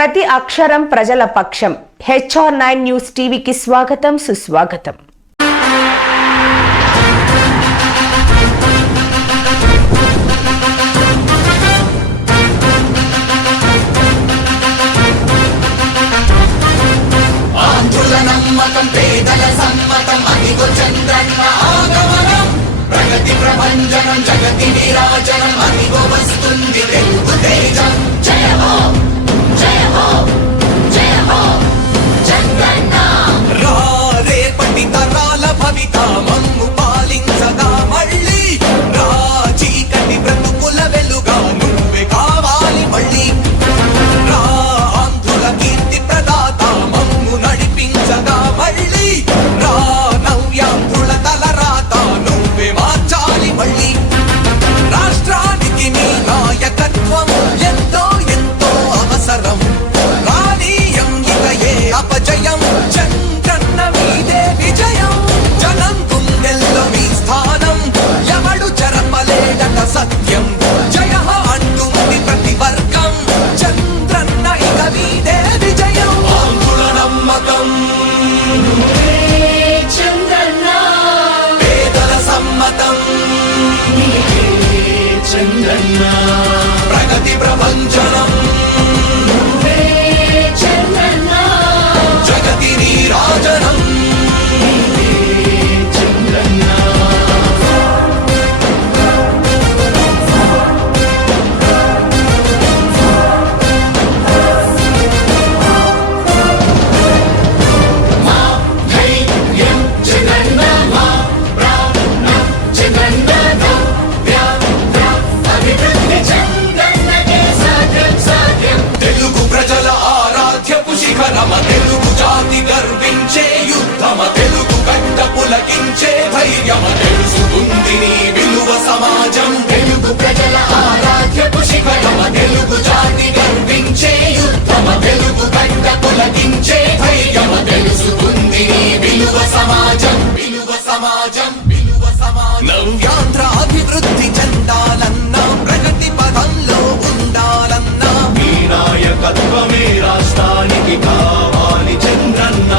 ప్రతి అక్షరం ప్రజల పక్షం. HR9 న్యూస్ టీవీకి స్వాగతం, సుస్వాగతం. ఆంధ్రుల నమ్మకం, పేదల సమ్మతం, అదిగో చంద్రన్న ఆగమనం. ప్రగతి ప్రభంజనం, జగతి నీరాజనం, అదిగో వస్తుంది తెలుగు తేజం. జయ హో, జయ హో, జయ హో చంద్రన్న. రా రేపటి తరాల భవిత మమ్ము పాలించగా మళ్ళీ. రా చీకటి బ్రతుకుల వెలుగా నువ్వే కావాలి మళ్ళీ. రా ఆంధ్రుల కీర్తి ప్రదాత మమ్ము నడిపించగా మళ్ళీ. రా నవ్యాంధ్రుల తలరాత నువ్వే మార్చాలి మళ్ళీ. రాష్ట్రానికి నీ నాయకత్వం ఎంతో ఎంతో అవసరం. రానీయం ఇక ఏ అపజయం, చంద్రన్న మీదే విజయం. జనం గుండెల్లో మీ స్థానం, ఎవడు చెరపలేడట సత్యం. జయ హో అంటుంది ప్రతి వర్గం, చంద్రన్న ఇక మీదే విజయం. ఆంధ్రుల నమ్మకం, చంద్రన్న పేదల సమ్మతం, చంద్రన్న ప్రగతి ప్రభంజనం, చంద్రన్న జగతి నీరాజనం, చంద్రన్న. మా ధైర్యం చంద్రన్న, మా ప్రాణం చంద్రన్న, అభివృద్ధి చంద్రన్నకే సాధ్యం సాధ్యం. తెలుగు ప్రజల ఆరాధ్యపు శిఖరమ, తెలుగు జాతి గర్వించే యుద్ధమ, తెలుగు గడ్డ పులకించే ధైర్యమ, తెలుసుకుంది నీ విలువ సమాజం. తెలుగు ప్రజల ఆరాధ్యపు శిఖరమ, తెలుగు జాతి గర్వించే యుద్ధమ, తెలుగు గడ్డ పులకించే ధైర్యమ, తెలుసుకుంది నీ విలువ సమాజం. విలువ సమాజం, విలువ సమాజం. నవ్యాంధ్ర అభివృద్ధి చెందాలన్నా, ప్రగతి పదంలో ఉండాలన్నా, మీ నాయకత్వమే రాష్ట్రానికి కావాలి చంద్రన్న.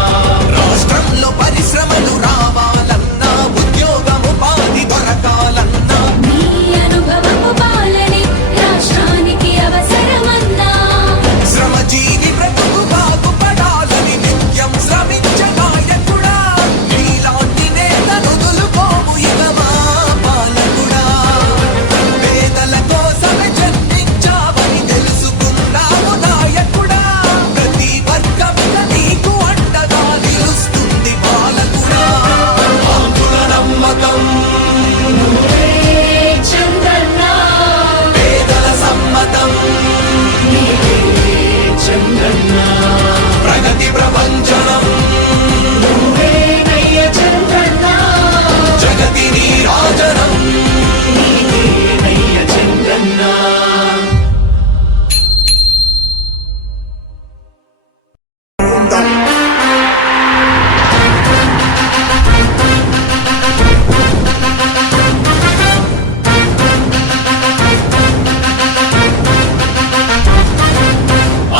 రాష్ట్రంలో పరిశ్రమలు రావాలన్నా, ఉద్యోగం ఉపాధి దొరకాలన్నా, నీ అనుభవపు పాలనే రాష్ట్రానికి అవసరమన్నా. శ్రమజీవి బ్రతుకు బాగుపడాలని నిత్యం శ్రమించే నాయకుడా. నీలాంటి నేతను దులుకోము ఇక మా పాలకుడా. పేదల కోసమే జన్మించావని తెలుసుకున్నావు నాయకుడా. ప్రతి వర్గమిక నీకు అండగా నిలుస్తుంది పాలకుడా. ఆంధ్రుల నమ్మకం, చంద్రన్న పేదల సమ్మతం, చంద్రన్న ప్రగతి ప్రభంజనం, నువ్వేనయ్య చంద్రన్న, జగతి నీరాజనం, నీవేనయ్య చంద్రన్న.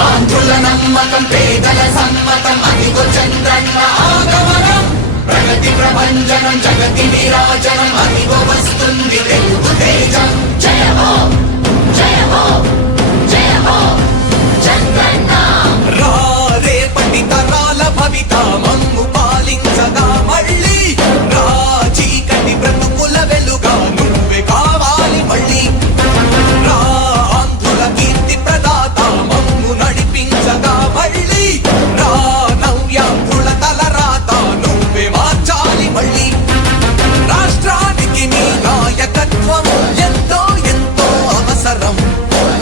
ఆంధ్రుల నమ్మకం, పేదల సమ్మతం, అదిగో చంద్రన్న ఆగమనం. ప్రగతి ప్రభంజనం, జగతి నీరాజనం, అదిగో వస్తుంది తెలుగు తేజం. జయ హో, జయ హో, జయ హో చంద్రన్న. రా రేపటి తరాల భవిత మమ్ము పాలించగా మళ్ళీ. రా చీకటి బ్రతుకుల వెలుగా నువ్వే కావాలి మళ్ళీ. రా ఆంధ్రుల కీర్తి ప్రదాత మమ్ము నడిపించగా మళ్ళీ. రా నవ్యాంధ్రుల తలరాత నువ్వే మార్చాలి మళ్ళీ. రాష్ట్రానికి నీ నాయకత్వం ఎంతో ఎంతో అవసరం.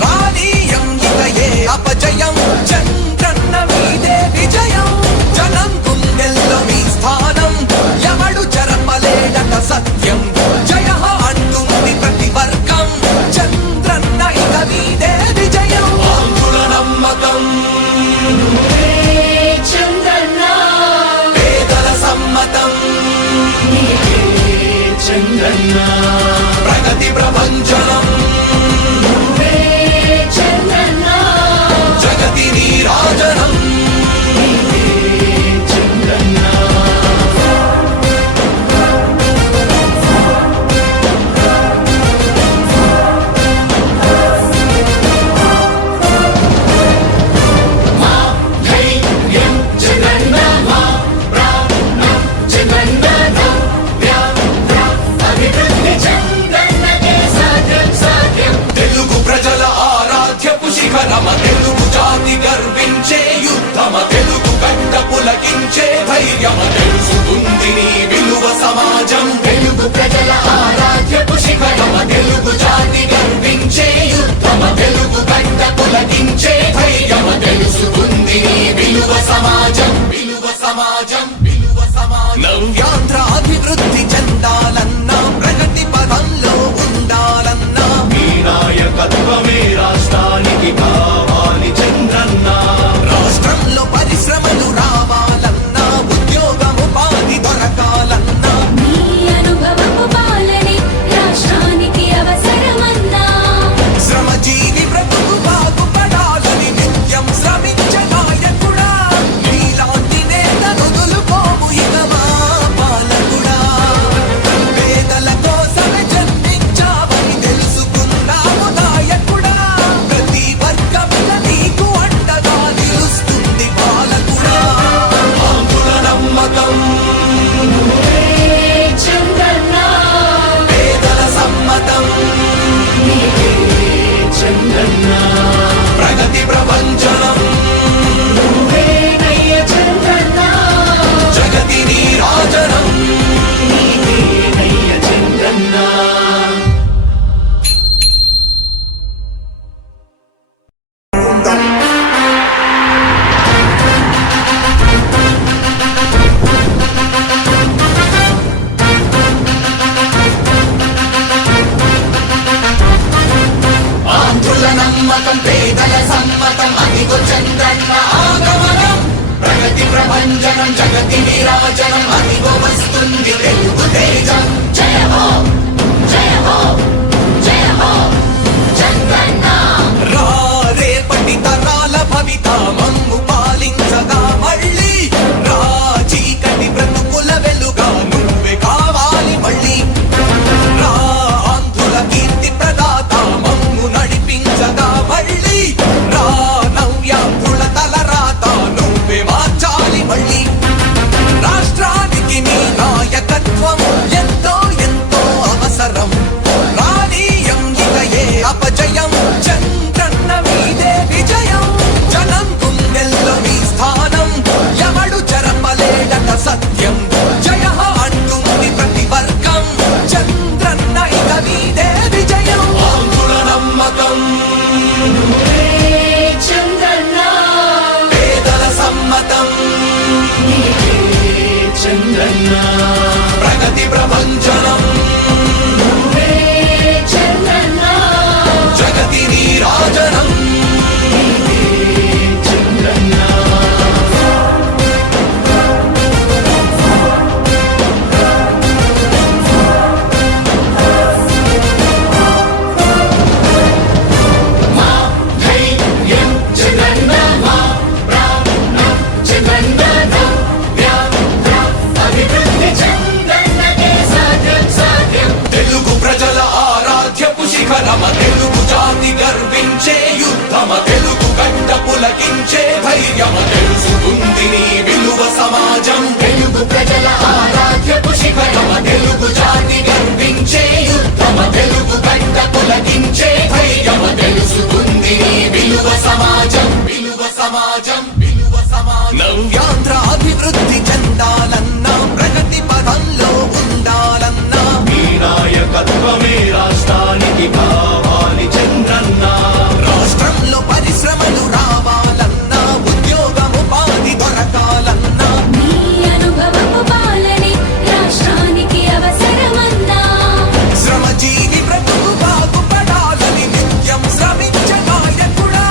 రానీయం ఇక ఏ అపజయం, చంద్రన్న మీదే విజయం. జనం గుండెల్లో మీ స్థానం, ఎవడు చెరపలేడట సత్యం. జయ హో అంటుంది ప్రతి వర్గం, చంద్రన్న ఇక మీదే విజయం. ఆంధ్రుల నమ్మకం, చంద్రన్న పేదల సమ్మతం, చంద్రన్న ప్రగతి ప్రభంజనం, చంద్రన్న జగతి నీరా అదిగో చంద్రన్న ఆగమనం ప్రగతి ప్రభంజనం జగతి నీరాజనం అదిగో వస్తుంది తెలుగు తేజం జయ హో జయ హో జయ హో చంద్రన్న రా రేపటి తరాల భవిత మమ్ము పాలించగా మళ్ళీ రా చీకటి బ్రతుకుల వెలుగా నువ్వే కావాలి మళ్ళీ రా ఆంధ్రుల కీర్తి ప్రదాత మమ్ము నడిపించగా మళ్ళీ రా నవ్యాంధ్రుల తలరాత నువ్వే మార్చాలి మళ్ళీ రాష్ట్రానికి నీ నాయకత్వం ఎంతో ఎంతో అవసరం రానీయం ఇక ఏ అపజయం చంద్రన్న మీదే విజయం జనం గుండెల్లో మీ స్థానం ఎవడు చెరపలేడట సత్యం జయ అంటుంది ప్రతి వర్గం చంద్రన్న ఇక మీదే విజయం ఆంధ్రుల నమ్మకం చంద్రన్న పేదల సమ్మతం చంద్రన్న ప్రగతి ప్రభంజనం చంద్రన్న జగతి నీరాజనం చంద్రన్న ధైర్యం చంద్రన్న మా ప్రాణం చంద్రన్న నవ్యాంధ్ర అభివృద్ధి చంద్రన్నకే సాధ్యం సాధ్యం తెలుగు ప్రజల ఆరాధ్యపు శిఖరమ తెలుగు జాతి గర్వించే యుద్ధమ తెలుగు గడ్డ పులకించే ధైర్యమ తెలుసుకుంది నీ విలువ సమాజం తెలుగు ప్రజల ఆరాధ్యపు శిఖరమ తెలుగు జాతి గర్వించే యుద్ధమ తెలుగు గడ్డ పులకించే ధైర్యమ తెలుసుకుంది నీ విలువ సమాజం విలువ సమాజం విలువ సమాజం నవ్యాంధ్ర అభివృద్ధి చెందాలన్నా ప్రగతి పదంలో ఉండాలన్నా మీ నాయకత్వమే రాష్ట్రానికి కావాలి చంద్రన్న రాష్ట్రంలో పరిశ్రమలు రావాలన్నా ఉద్యోగం ఉపాధి దొరకాలన్నా నీ అనుభవపు పాలనే రాష్ట్రానికి అవసరమన్నా శ్రమజీవి బ్రతుకు బాగుపడాలని నిత్యం శ్రమించే నాయకుడా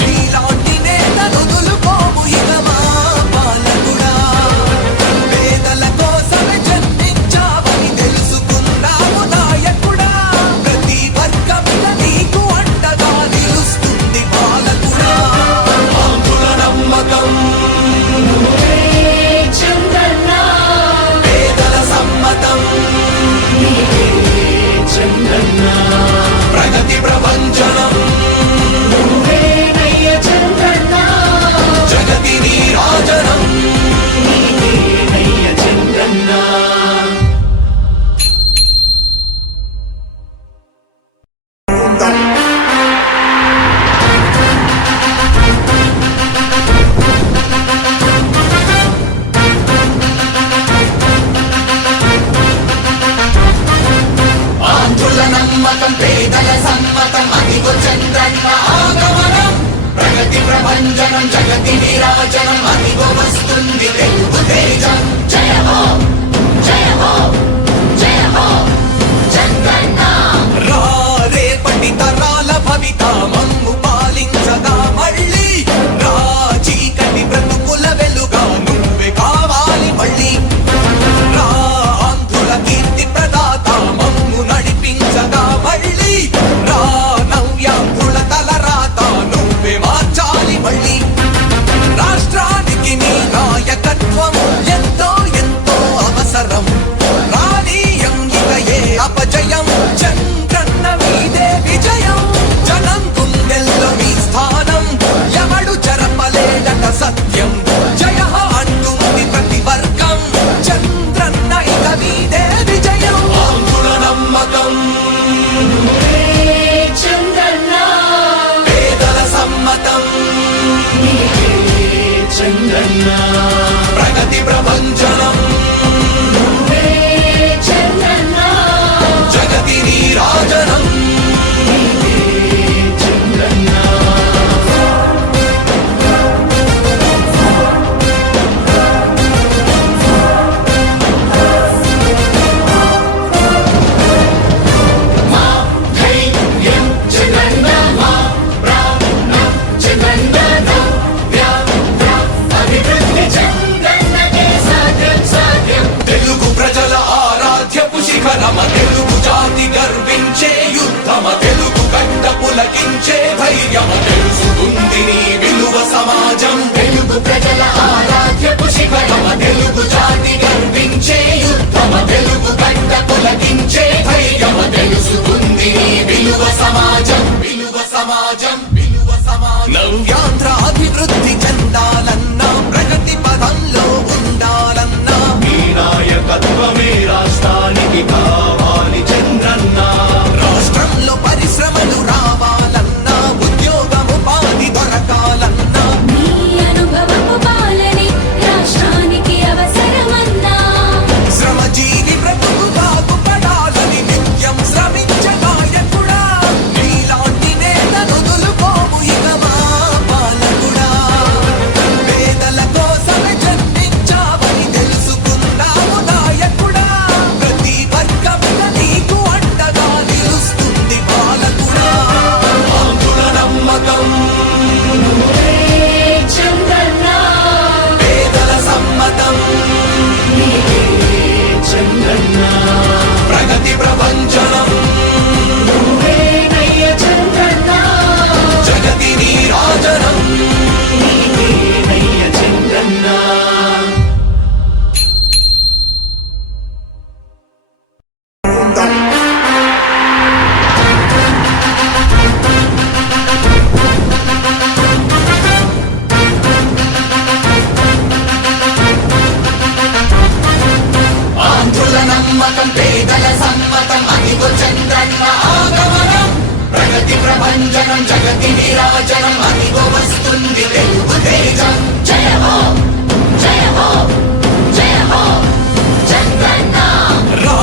నీలాంటి నేతను దులుపోము ఇక మా పాలకుడా పేదల కోసమే జన్మించావని తెలుసుకున్నావు నాయకుడా ప్రతి వర్గమిక నీకు అండగా నిలుస్తుంది పాలకుడా ఆంధ్రుల నమ్మకం చంద్రన్న పేదల సమ్మతం చంద్రన్న ప్రగతి ప్రభంజనం నువ్వేనయ్య చంద్రన్న జగతి నీరాజనం నీవేనయ్య చంద్రన్న ఆంధ్రుల నమ్మకం పేదల సమ్మతం అదిగో చంద్రన్న ఆగమనం ప్రగతి ప్రభంజనం జగతి నీరాజనం అదిగో వస్తుంది తెలుగు తేజం జయ హో జయ హో జయ హో చంద్రన్న రా రేపటి తరాల భవిత మమ్ము పాలించగా మళ్ళీ రా చీకటి బ్రతుకుల వెలుగా నువ్వే కావాలి మళ్ళీ రా ఆంధ్రుల కీర్తి ప్రదాత మమ్ము నడిపించగా మళ్ళీ రా నవ్యాంధ్రుల తలరాత నువ్వే మార్చాలి మళ్ళీ రాష్ట్రానికి నీ నాయకత్వం ఎంతో ఎంతో అవసరం రానీయం ఇక ఏ అపజయం చంద్రన్న మీదే విజయం జనం గుండెల్లో మీ స్థానం ఎవడు చెరపలేడట సత్యం జయ అంటుంది ప్రతి వర్గం చంద్రన్న ఇక మీదే విజయం ఆంధ్రుల నమ్మకం చంద్రన్న పేదల సమ్మతం చంద్రన్న ప్రగతి ప్రభంజనం చంద్రన్న జగతి నీరాజనం చంద్రన్న ధైర్యం చంద్రన్న మా ప్రాణం చంద్రన్న సమాజం తెలుగు ప్రజల ఆరాధ్యపు శిఖరమ తెలుగు జాతి గర్వించే యుద్ధమ తెలుగు గడ్డ పులకించే ధైర్యమ తెలుసుకుంది నీ విలువ సమాజం విలువ సమాజం విలువ సమాజం నవ్యాంధ్ర అభివృద్ధి చెందాలన్నా ప్రగతి పదంలో ఉండాలన్నా మీ నాయకత్వమే రాష్ట్రానికి కావాలి చంద్రన్న రాష్ట్రంలో పరిశ్రమలు రావాలన్నా ఉద్యోగముపాధి దొరకాలన్నా నీ అనుభవపు పాలనే రాష్ట్రానికి అవసరమన్నా శ్రమజీవి బ్రతుకు బాగుపడాలని నిత్యం శ్రమించే నాయకుడా నీలాంటి నేతను దులుకోము ఇక మా పాలకుడా పేదల కోసమే జన్మించావని తెలుసుకున్నావు నాయకుడా ప్రతి వర్గమున నీకు అండగా నిలుస్తుంది పాలకుడా ఆంధ్రుల నమ్మకం చంద్రన్న పేదల సమ్మతం చంద్రన్న ప్రగతి ప్రపంచనం నువ్వేనయ్య చంద్రన్న జగతి నీరాజనం నీవేనయ్య చంద్రన్న ఆంధ్రుల నమ్మకం పేదల సమ్మతం అదిగో చంద్రన్న ఆగమనం ప్రగతి ప్రభంజనం జగతి నీరాజనం అదిగో వస్తుంది తెలుగు తేజం జయ హో జయ హో జయ హో చంద్రన్న రా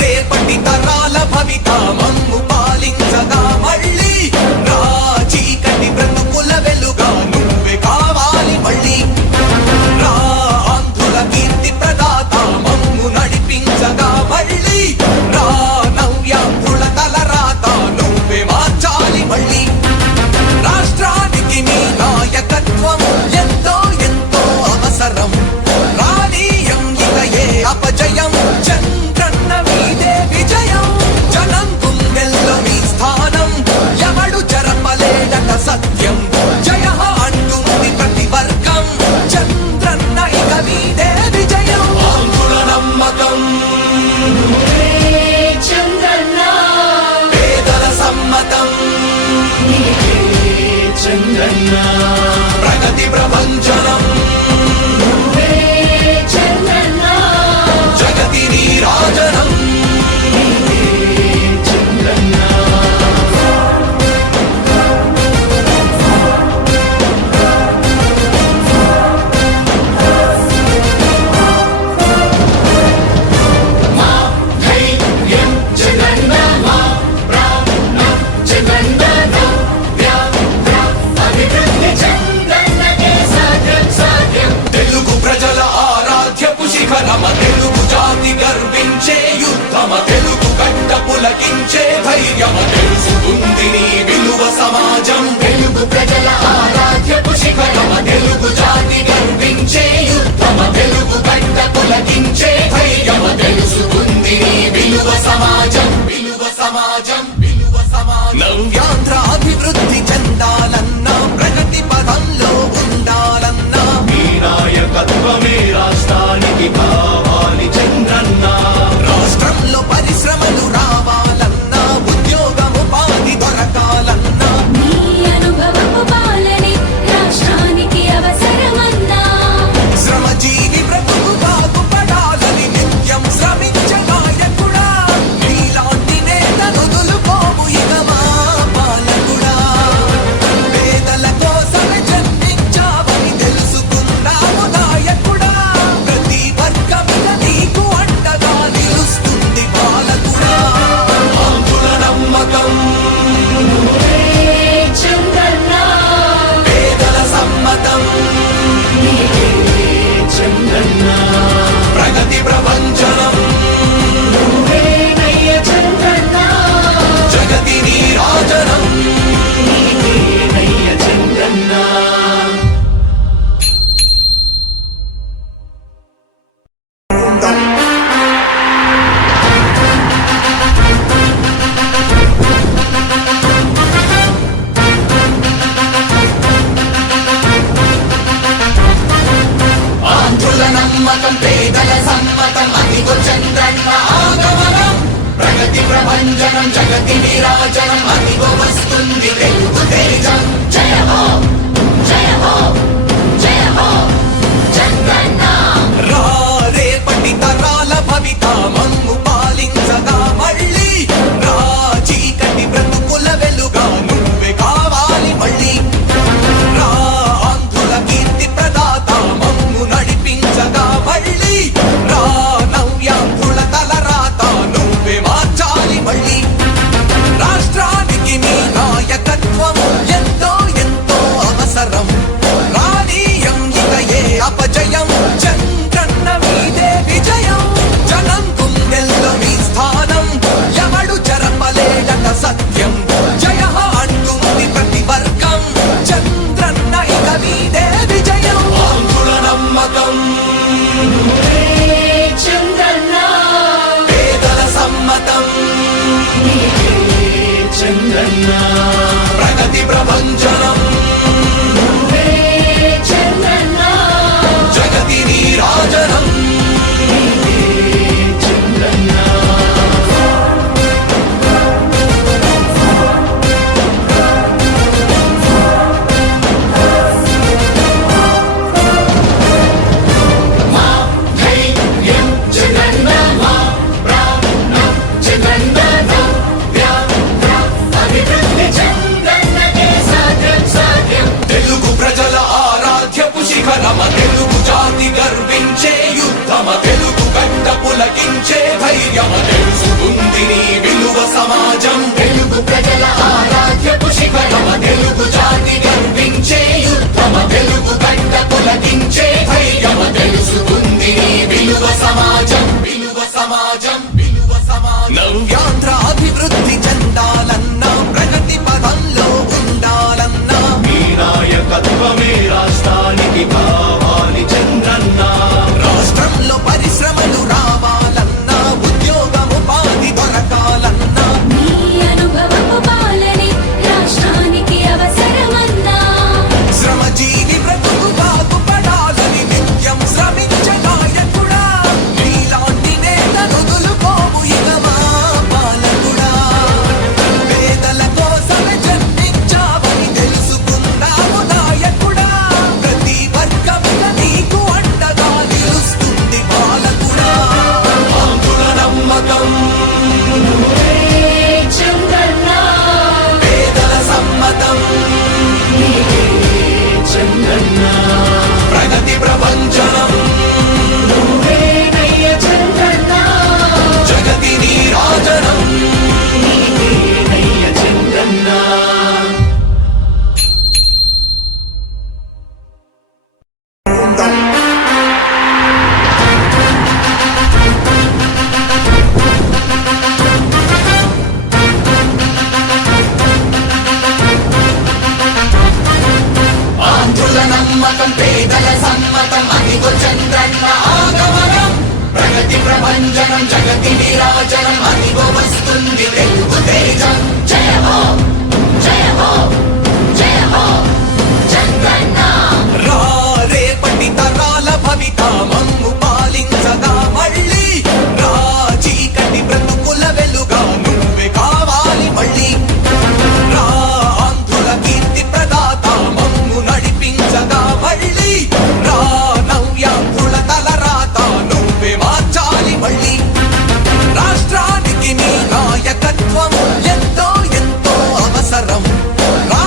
రేపటి తరాల భవిత మమ్ము పాలించగా మళ్ళీ రా చీకటి బ్రతుకుల వెలుగా నువ్వే కావాలి మళ్ళీ రా ఆంధ్రుల కీర్తి ప్రదాత మమ్ము నడిపించగా మళ్ళీ రా నవ్యాంధ్రుల తలరాత నువ్వే మార్చాలి మళ్ళీ రాష్ట్రానికి నమ్మకం పేదల సమ్మతం అదిగో చంద్రన్న ఆగమనం ప్రగతి ప్రభంజనం జగతి నీరాజనం అదిగో వస్తుంది తెలుగు తేజం జయ హో జయ హో జయ హో చంద్రన్న రా రేపటి తరాల భవిత మమ్ము పాలించగా మళ్ళీ రా చీకటి బ్రతుకుల వెలుగా నువ్వే కావాలి మళ్ళీ రా ఆంధ్రుల కీర్తి ప్రదాత మమ్ము నడిపించగా మళ్ళీ రా నవ్యాంధ్రుల తలరాత నువ్వే మార్చాలి మళ్ళీ రాష్ట్రానికి నీ నాయకత్వం ఎంతో ఎంతో అవసరం రానీయం ఇక ఏ అపజయం చంద్రన్న మీదే విజయం జనం గుండెల్లో మీ స్థానం ఎవడు చెరపలేడట సత్యం జయ హో అంటుంది ప్రతి వర్గం చంద్రన్న ఇక మీదే విజయం ఆంధ్రుల నమ్మకం చంద్రన్న పేదల సమ్మతం చంద్రన్న ప్రగతి ప్రభంజనం చంద్రన్న జగతి నీరాజనం చంద్రన్న ధైర్యం చంద్రన్న మా ప్రాణం చంద్రన్న అభివృద్ధి చంద్రన్నకే సాధ్యం సాధ్యం తెలుగు ప్రజల ఆరాధ్యపు శిఖరమ తెలుగు జాతి గర్వించే యుద్ధమ తెలుగు గడ్డ పులకించే ధైర్యమ తెలుసుకుంది నీ విలువ సమాజం తెలుగు ప్రజల ఆరాధ్యపు శిఖరమ తెలుగు జాతి గర్వించే యుద్ధమ తెలుగు గడ్డ పులకించే ధైర్యమ తెలుసుకుంది నీ విలువ సమాజం విలువ సమాజం విలువ సమాజం నవ్యాంధ్ర అభివృద్ధి చెందాలన్నా ప్రగతి పదంలో ఉండాలన్నా మీ నాయకత్వమే రాష్ట్రానికి కావాలి చంద్రన్న రాష్ట్రంలో పరిశ్రమలు రావాలన్నా ఉద్యోగం ఉపాధి దొరకాలన్నా నీ అనుభవపు పాలనే రాష్ట్రానికి అవసరమన్నా శ్రమజీవి బ్రతుకు బాగుపడాలని నిత్యం శ్రమించే నాయకుడా నీలాంటి నేతను వదులుకోము ఇక మా పాలకుడా పేదల కోసమే జన్మించావని తెలుసుకున్నావు నాయకుడా ప్రతి వర్గముల నీకు అండగా నిలుస్తుంది పాలకుడా ఆంధ్రుల నమ్మకం చంద్రన్న పేదల సమ్మతం చంద్రన్న ప్రగతి ప్రభంజనం నువ్వేనయ్య చంద్రన్న జగతి నీరాజనం నీవేనయ్య చంద్రన్న ఆంధ్రుల నమ్మకం పేదల సమ్మతం అదిగో చంద్రన్న ఆగమనం ప్రగతి ప్రభంజనం జగతి నీరాజనం అదిగో వస్తుంది తెలుగు తేజం జయ హో జయ హో జయ హో చంద్రన్న రా రేపటి తరాల భవిత మమ్ము పాలించగా మళ్ళీ రా చీకటి బ్రతుకుల వెలుగా నువ్వే కావాలి మళ్ళీ రా ఆంధ్రుల కీర్తి ప్రదాత మమ్ము నడిపించగా మళ్ళీ రా నవ్యాంధ్రుల తలరాత నువ్వే మార్చాలి మళ్ళీ రాష్ట్రానికి నీ నాయకత్వం ఎంతో ఎంతో అవసరం రా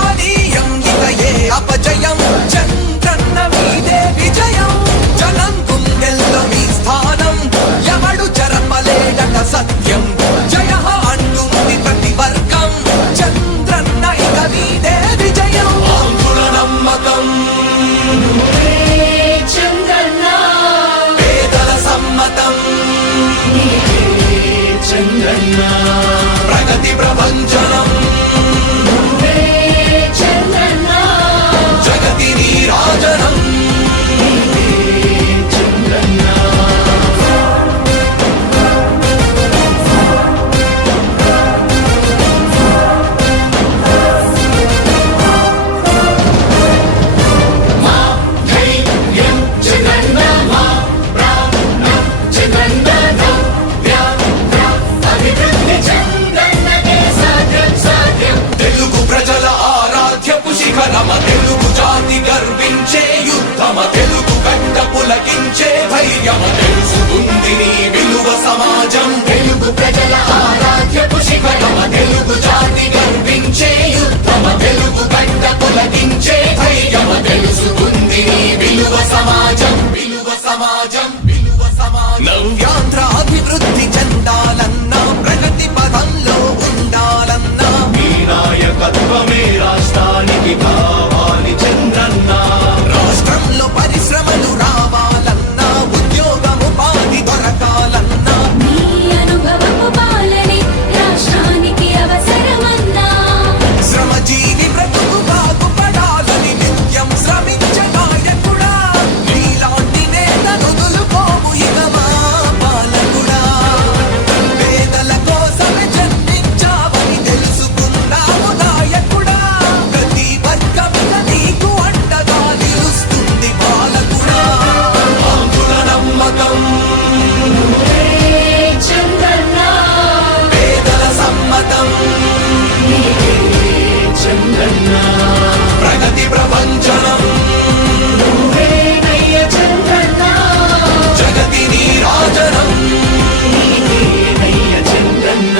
విలువ సమాజం విలువ సమాజం విలువ సమాజం నవ్యాంధ్ర అభివృద్ధి చెందాలన్నా ప్రగతి పదంలో ఉండాలన్నా మీ నాయకత్వమే రాష్ట్రానికి కావాలి చంద్రన్న రాష్ట్రంలో పరిశ్రమలు రావాలన్నా ఉద్యోగముపాధి దొరకాలన్నా నీ అనుభవపు పాలనే రాష్ట్రానికి అవసరమన్నా శ్రమజీవి బ్రతుకు బాగుపడాలని నిత్యం శ్రమించే నాయకుడా నీలాంటి నేతను వదులుకోము ఇక మా పాలకుడా పేదల కోసమే జన్మించావని తెలుసుకున్నావు నాయకుడా ప్రతి వర్గమిక నీకు అండగా నిలుస్తుంది పాలకుడా ఆంధ్రుల నమ్మకం చంద్రన్న పేదల సమ్మతం చంద్రన్న ప్రగతి ప్రపంచనం నువ్వేనయ్య చంద్రన్న జగతి నీరాజనం నీవేనయ్య చంద్రన్న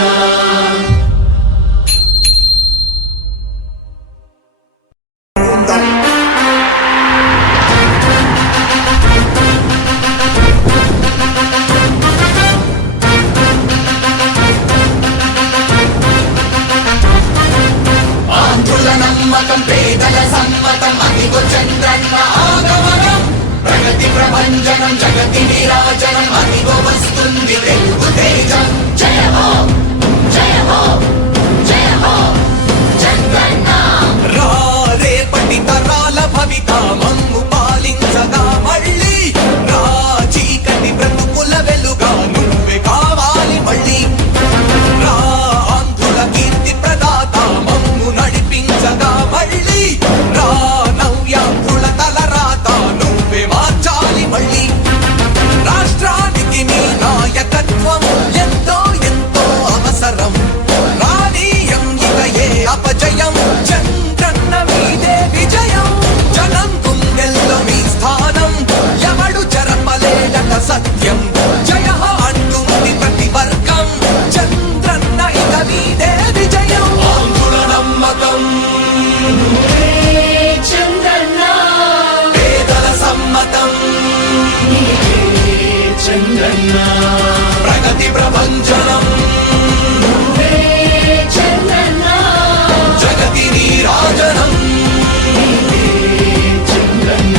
ఆంధ్రుల నమ్మకం పేదల సమ్మతం అదిగో చంద్రన్న ఆగమనం ప్రగతి ప్రభంజనం జగతి నీరాజనం అదిగో వస్తుంది తెలుగు తేజం జయ హో జయ హో జయ హో చంద్రన్న రా రేపటి తరాల భవిత మమ్ము పాలించగా మళ్ళీ రా చీకటి బ్రతుకుల వెలుగా నువ్వే కావాలి మళ్ళీ రా ఆంధ్రుల కీర్తి ప్రదాత మమ్ము నడిపించగా మళ్ళీ రా నవ్యాంధ్రుల తలరాత నువ్వే మార్చాలి మళ్ళీ రాష్ట్రానికి నీ నాయకత్వం ఎంతో ఎంతో అవసరం రానీయం ఇక ఏ అపజయం చంద్రన్న మీదే విజయం జనం గుండెల్లో మీ స్థానం ఎవడు చెరపలేడట సత్యం జయ అంటుంది ప్రతి వర్గం చంద్రన్న ఇక మీదే విజయం ఆంధ్రుల నమ్మకం చంద్రన్న పేదల సమ్మతం చంద్రన్న ప్రగతి ప్రపంచనం చంద్రన్న జగతి నీరాజనం చంద్రన్న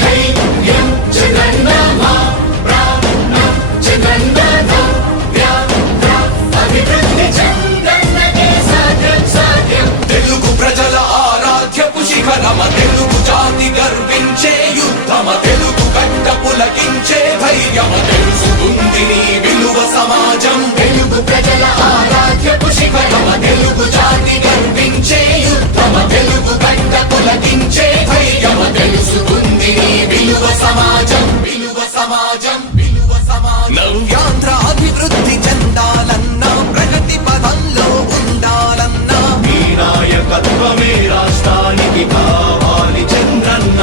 ధైర్యం చంద్రన్న మా ప్రాణం చంద్రన్న నవ్యాంధ్ర అభివృద్ధి చంద్రన్నకే సాధ్యం సాధ్యం తెలుగు ప్రజల ఆరాధ్యపు శిఖరమ తెలుగు జాతి గర్వించే యుద్ధమ తెలుగు గడ్డ పులకించే ధైర్యమ తెలుసుకుంది నీ విలువ సమాజం తెలుగు ప్రజల ఆరాధ్యపు శిఖరమ తెలుగు జాతి గర్వించే యుద్ధమ తెలుగు గడ్డ పులకించే ధైర్యమ తెలుసుకుంది నీ విలువ సమాజం విలువ సమాజం విలువ సమాజం నవ్యాంధ్ర అభివృద్ధి చెందాలన్నా ప్రగతి పదంలో ఉండాలన్నా మీ నాయకత్వమే రాష్ట్రానికి కావాలి చంద్రన్న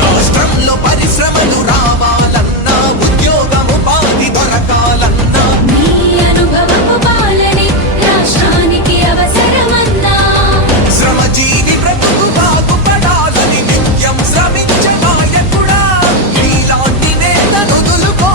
రాష్ట్రంలో పరిశ్రమలు రావాలన్నా ఉద్యోగముపాధి దొరకాలన్నా నీ అనుభవపు పాలనే రాష్ట్రానికి అవసరమన్నా శ్రమజీవి బ్రతుకు బాగుపడాలని నిత్యం శ్రమించే నాయకుడా నీలాంటి నేతను వదులుకో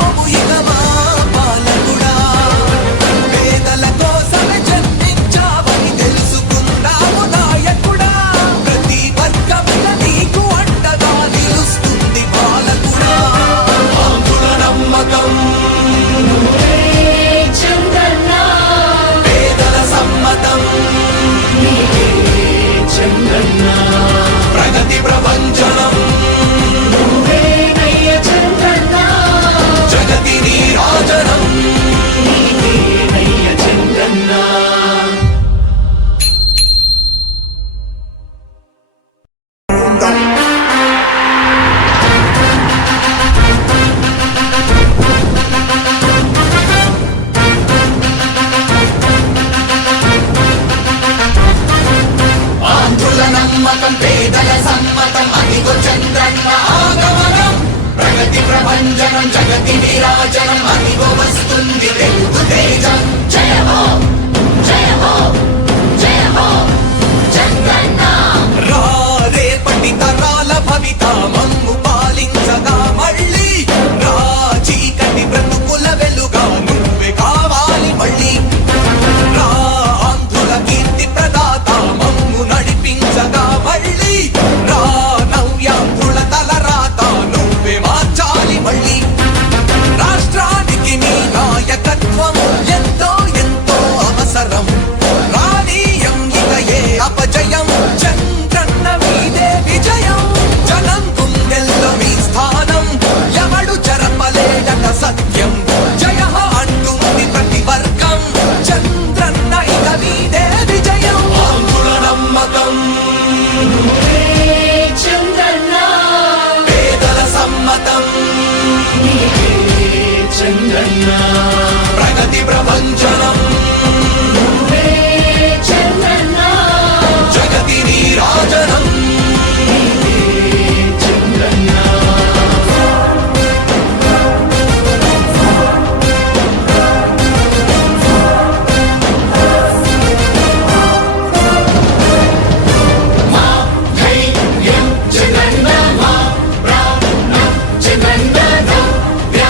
చంద్రన్న ప్రగతి ప్రపంచనం నువ్వే చంద్రన్న జగతి నీరాజనం చంద్రన్న మా ధైర్యం చంద్రన్న మా ప్రాణం చంద్రన్న నవ్య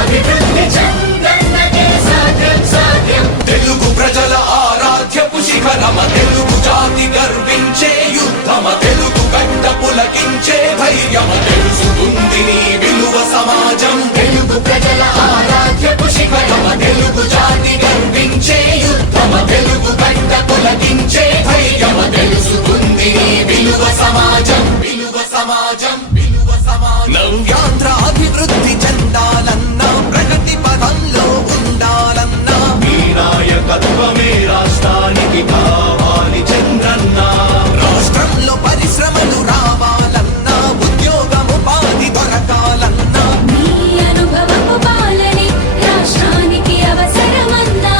అభివృద్ధి చంద్రన్నకే సాధ్యం సాధ్యం తెలుగు ప్రజల ఆరాధ్యపు శిఖరమ తెలుగు జాతి గర్వించే యుద్ధమ తెలుగు గడ్డ పులకించే ధైర్యమ తెలుసుకుంది నీ విలువ సమాజం తెలుగు ప్రజల ఆరాధ్యపు శిఖరమ తెలుగు జాతి గర్వించే యుద్ధమ తెలుగు గడ్డ పులకించే ధైర్యమ తెలుసుకుంది నీ విలువ సమాజం విలువ సమాజం విలువ సమాజం నవ్యాంధ్ర అభివృద్ధి చెందాలన్నా ప్రగతి పదంలో ఉండాలన్నా మీ నాయకత్వమే రాష్ట్రానికి కావాలి చంద్రన్న రాష్ట్రంలో పరిశ్రమలు రావాలన్నా ఉద్యోగం ఉపాధి దొరకాలన్నా నీ అనుభవపు పాలనే రాష్ట్రానికి అవసరమన్నా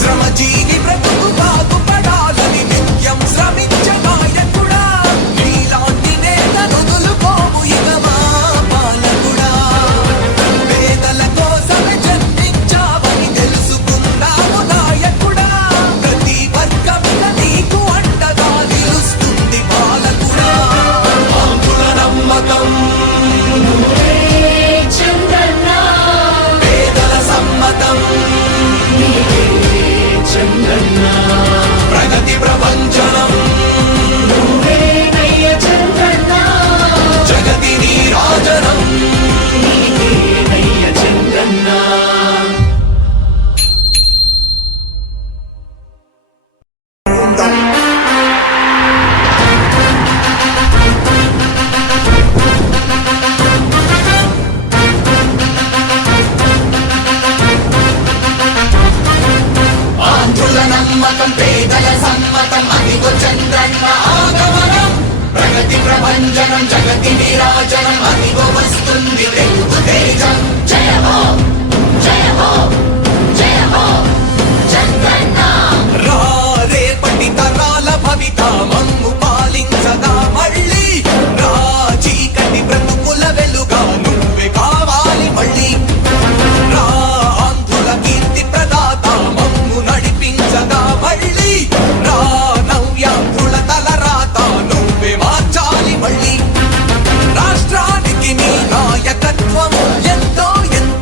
శ్రమజీవి బ్రతుకు బాగుపడాలని నిత్యం శ్రమించే నాయకుడా నీలాంటి నేతను వదులుకోము ఇక మా పాలకుడా పేదల కోసమే జన్మించావని తెలుసుకున్నావు నాయకుడా ప్రతి వర్గమిక నీకు అండగా నిలుస్తుంది పాలకుడా ఆంధ్రుల నమ్మకం నువ్వే చంద్రన్న పేదల సమ్మతం చంద్రన్న ప్రగతి ప్రపంచనం నువ్వే నయ్య చంద్రన్న జగతి నీరాజనం నయ్య చంద్రన్న ఆంధ్రుల నమ్మకం పేదల సమ్మతం అదిగో చంద్రన్న ఆగమనం ప్రగతి ప్రభంజనం జగతి నీరాజనం అదిగో వస్తుంది తెలుగు తేజం జయ హో జయ హో జయ హో చంద్రన్న రా రేపటి తరాల భవిత మమ్ము పాలించగా మళ్ళీ రా చీకటి బ్రతుకుల వెలుగా నువ్వే కావాలి మళ్ళీ రా ఆంధ్రుల కీర్తి ప్రదాత మమ్ము నడిపించగా మళ్ళీ రా నవ్యాంధ్రుల తలరాత నువ్వే మార్చాలి మళ్ళీ రాష్ట్రానికి నీ నాయకత్వం ఎంతో ఎంతో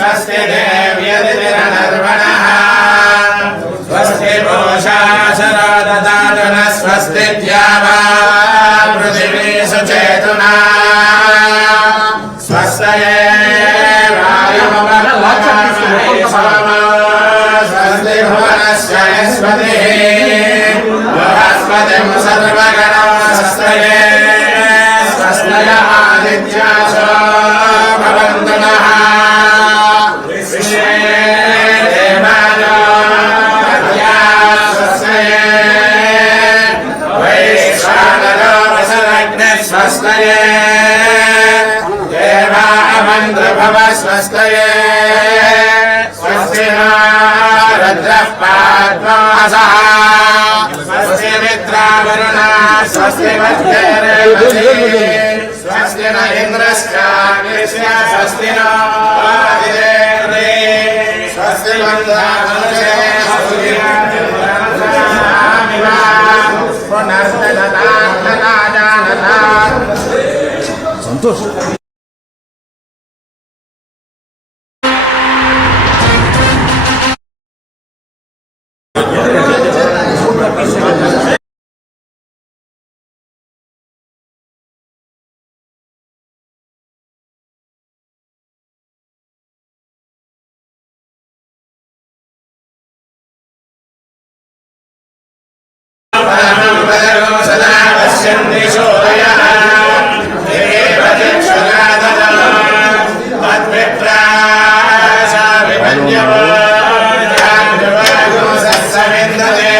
स्वस्ति देव्यतिरनर्वणः स्वस्ति पूषा शरददातु नः स्वस्ति द्यावा पृथिवी सुचेतुना स्वस्तये स्वस्ति भुवनस्य यस्पतिः बृहस्पतिं सर्वगणमस्तये स्वस्तय आदित्यासो भवन्तु नः विश्वे देवानो स्वस्तये वैश्वानरो वसुरग्निः स्वस्तये देवा मन्त्रभव स्वस्तये स्वस्ति नो रुद्रः पाद्मासः स्वस्ति मित्रावरुणा स्वस्ति मध्यरेवती स्वस्ति न इन्द्रश्चाग्निश्च स्वस्ति नो आदिदेवते स्वस्ति मन्दामनुषे సంతోష్ सदा पश्यन्ति शोभयः देव चक्षुराददो मद्विप्रासा विभन्यवो ध्यानविभागो सत्सविन्दते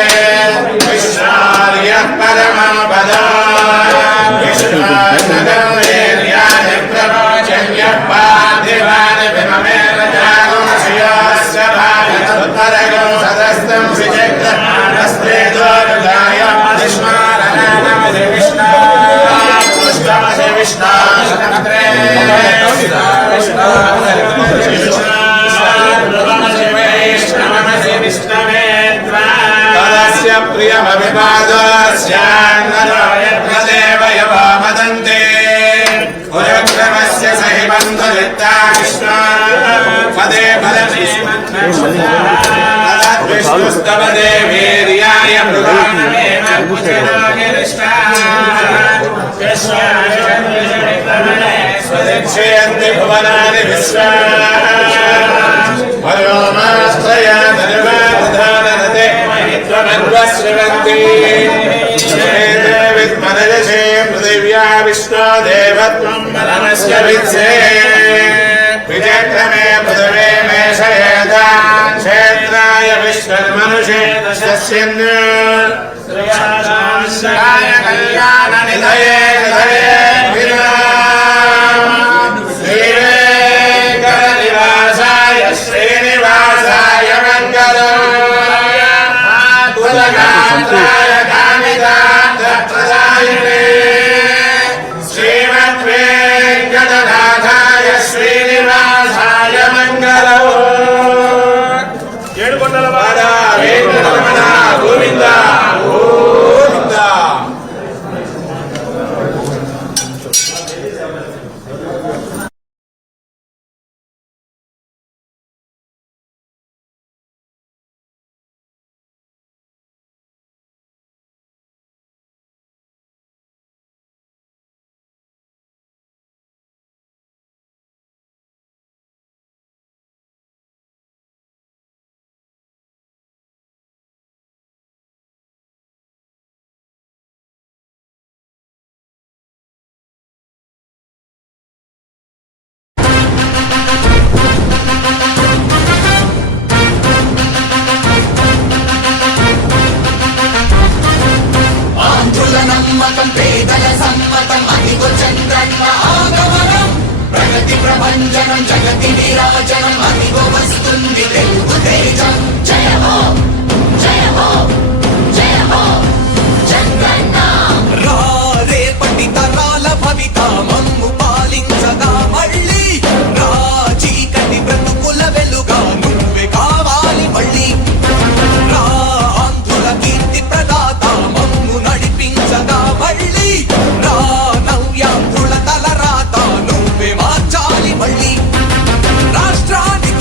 विश्वार्यः परमं पदो विश्वार्यं वीर्याणि प्रवोचन्यः पार्थिवानि विममेरजागुंसयोश्च भारतोत्तरगो सदस्तं विचक्रस्ते दुर्गाय विष्णुरनमति विष्णु पुष्पमति विष्णु शतत्रे विष्णुमति विष्णवे तदस्य प्रियमभिपादस्यान्नरो यज्ञदेव यवो वदन्ति पुरक्रमस्य सहि बन्धुरित्ता विष्णु पदे पदमे विष्णुस्तव देवीर्याय मृगानमेव स्वदिक्षयन्ति भुवनानि विश्वा हयोमाश्रया धनुवाधाननते महित्वमन्वश्रवन्ति विद्मनयसे पृथिव्या विष्णो देवत्वं बलमस्य वित्से विचक्रमे पृथिवे मेषयेता क्षेत्राय विश्वमनुषे दशस्यन् श्रियाय कल्याणनिधये निधये श्रीवेङ्कटनिवासाय श्रीनिवासाय मङ्गलाय कुलगात्राय कामितार्थप्रदायिने श्रीमद्वेङ्कटनाथाय श्रीनिवासाय मङ्गलम् ఏడుకొండలవాడ వెంకటరమణ గోవింద గోవింద నమ్మకం పేదల సమ్మతం అదిగో చంద్రన్న ఆగమనం ప్రగతి ప్రభంజనం జగతి విరాజనం అదిగో వస్తుంది తెలుగు తేజం జయ హో జయ హో జయ హో చంద్రన్న రేపటి తరాల భవిత మమ్ము పాలించగా మళ్ళీ చీకటి బ్రతుకుల వెలుగా నువ్వే కావాలి మళ్ళీ ఆంధ్రుల కీర్తి ప్రదాత మమ్ము నడిపించగా మళ్ళీ నవ్యాంధ్రుల తలరాత నువ్వే మార్చాలి మళ్ళీ రాష్ట్రానికి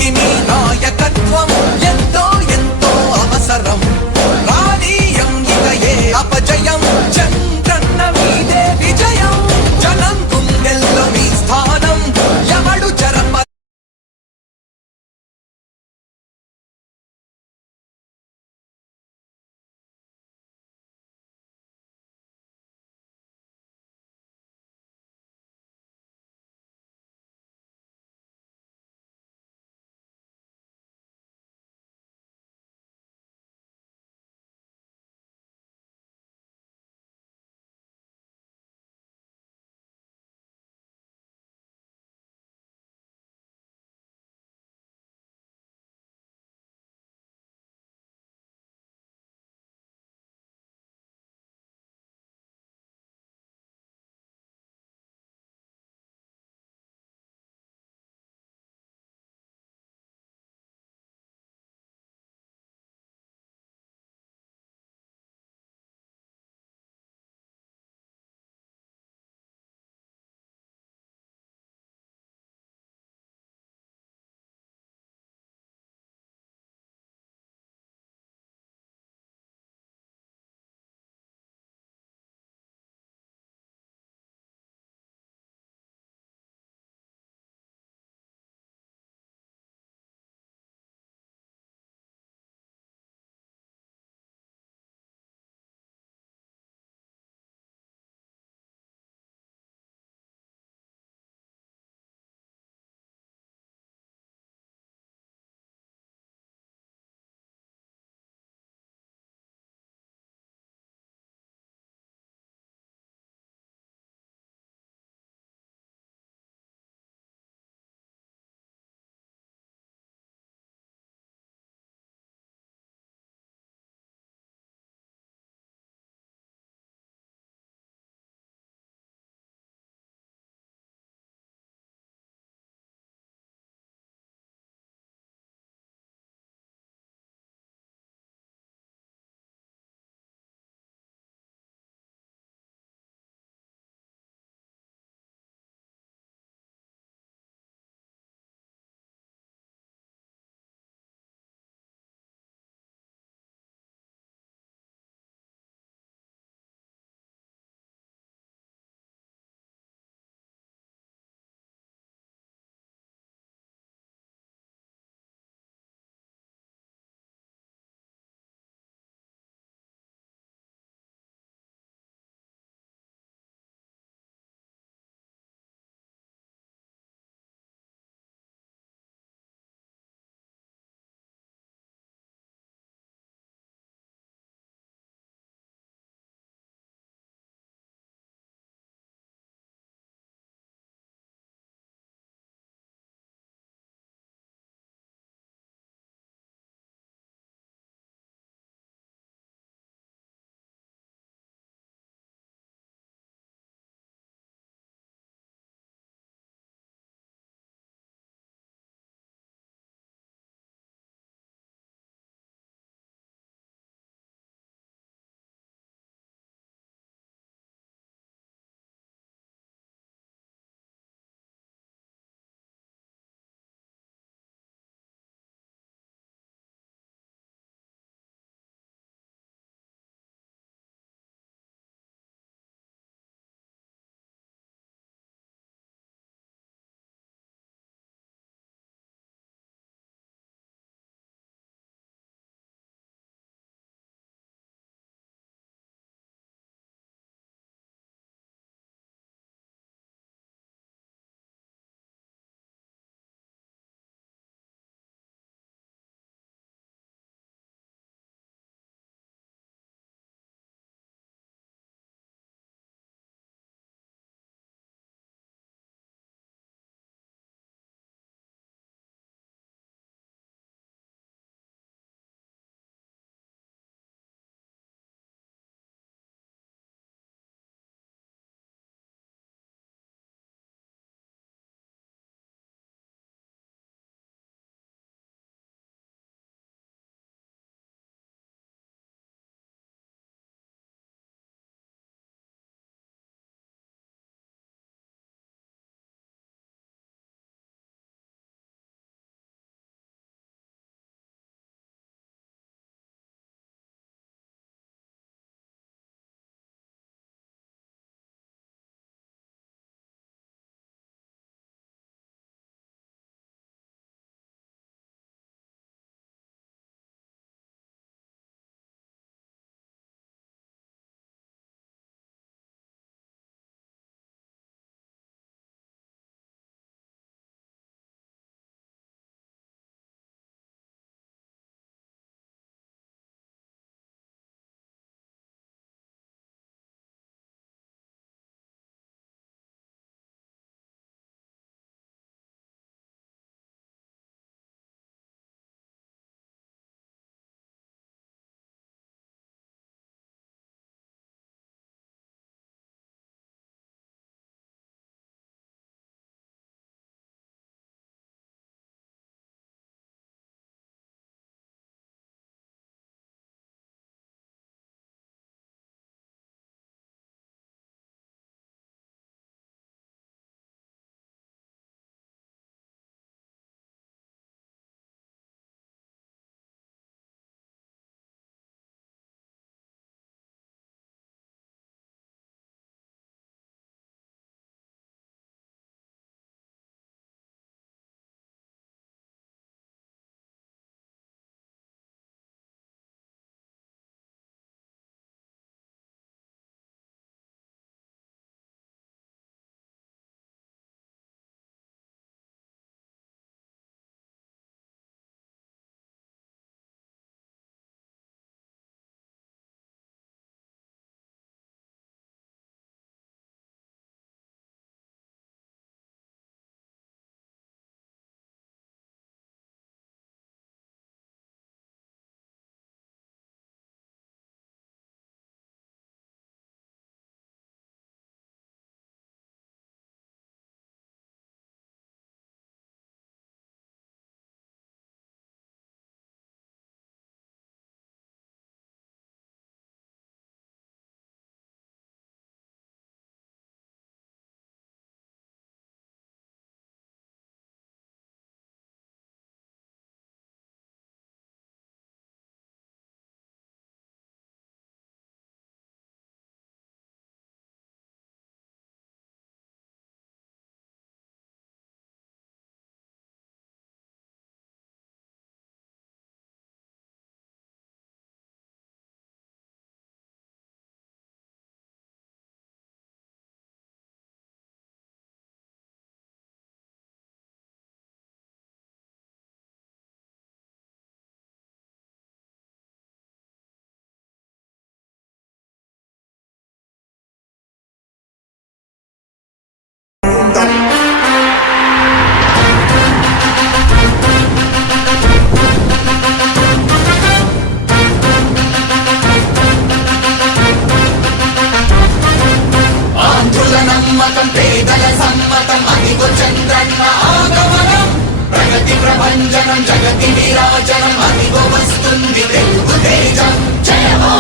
జగతి విరాజనం అదిగో వస్తుంది తెలుగు తేజం జయ హో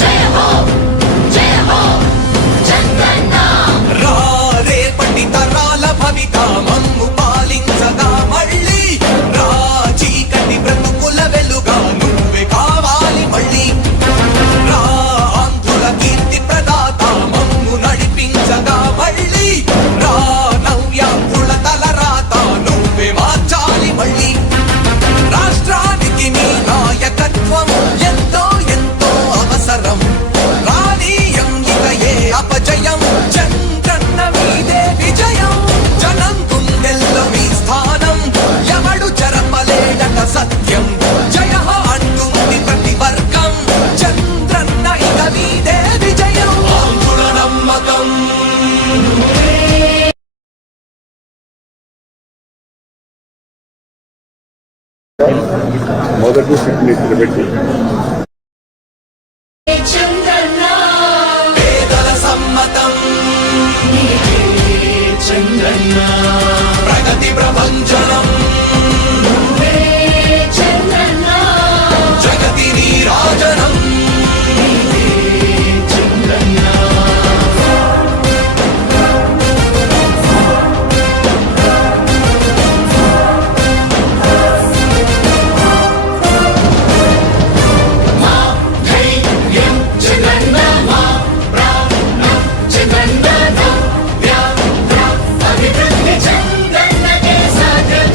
జయ హో జయ హో చంద్రన్న రా రేపటి తరాల భవిత మమ్ము పాలించగా మళ్ళీ రా చీకటి బ్రతుకుల వెలుగా నువ్వే కావాలి మళ్ళీ రా ఆంధ్రుల కీర్తి ప్రదాత మమ్ము నడిపించగా మళ్ళీ రా నవ్యాంధ్రుల తలరాత నువ్వే మార్చాలి మళ్ళీ రాష్ట్రానికి నీ నాయకత్వం ఎంతో ఎంతో అవసరం రానీయం ఇక ఏ అపజయం చంద్రన్న మీదే విజయం జనం గుండెల్లో మీ స్థానం ఎవడు చెరపలేడట సత్యం జయ హో అంటుంది ప్రతి వర్గం చంద్రన్న ఇక మీదే విజయం ఆంధ్రుల నమ్మకం మొదటి సిగ్నేచర్ పెట్టి చంద్రన్న పేదల సమ్మతం చంద్రన్న ప్రగతి ప్రభంజనం చంద్రన్న జగతి నీరాజనం చంద్రన్న మా ధైర్యం చంద్రన్న మా ప్రాణం చంద్రన్న నవ్యాంధ్ర అభివృద్ధి చంద్రన్నకే సాధ్యం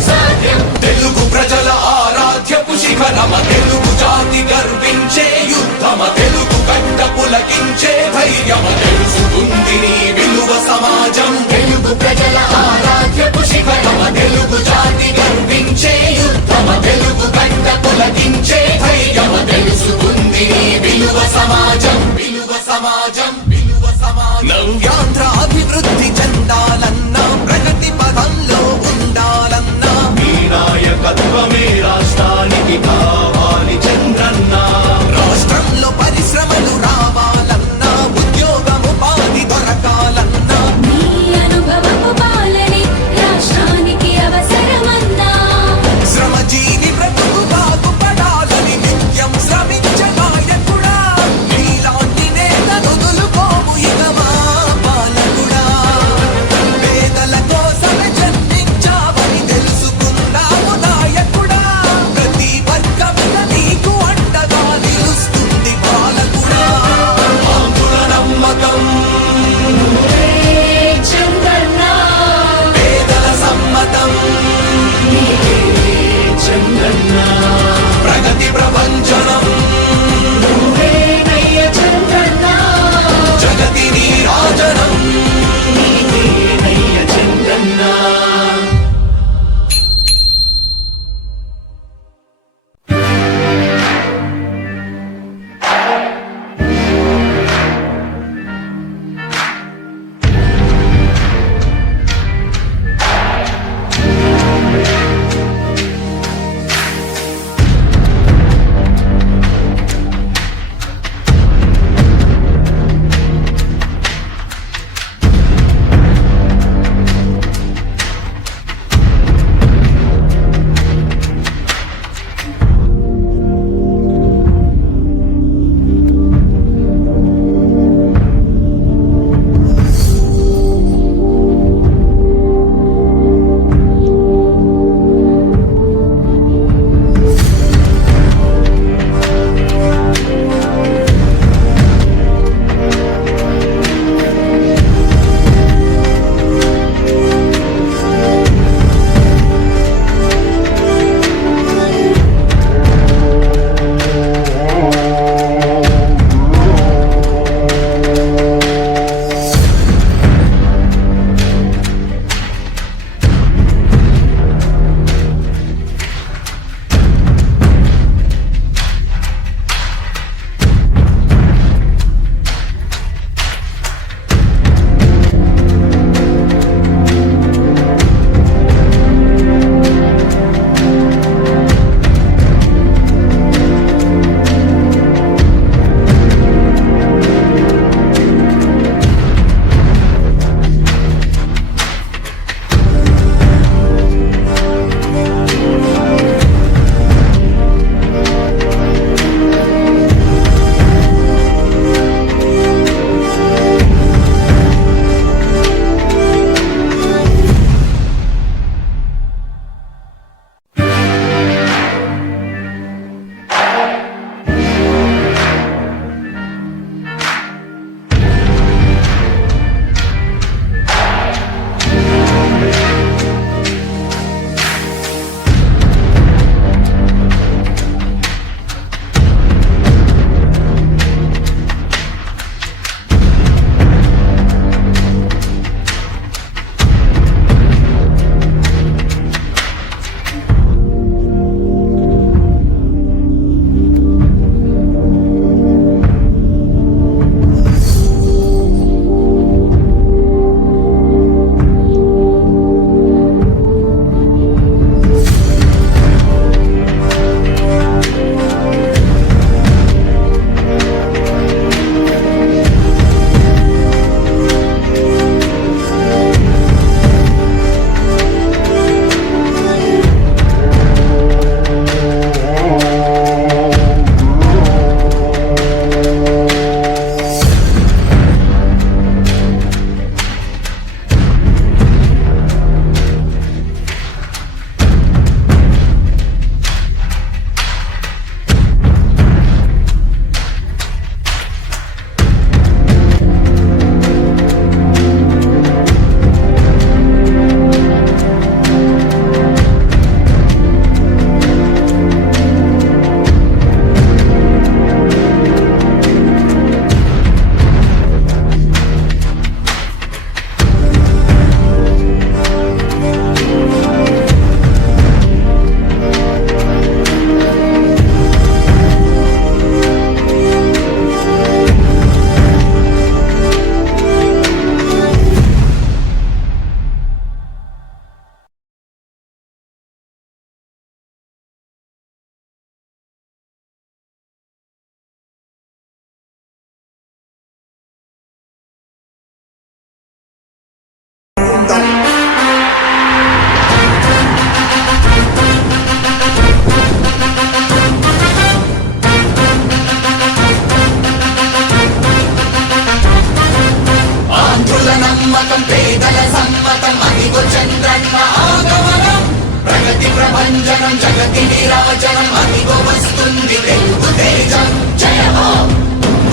ప్రభంజనం జగతి నీరాజనం అదిగో వస్తుంది తెలుగు తేజం జయ హో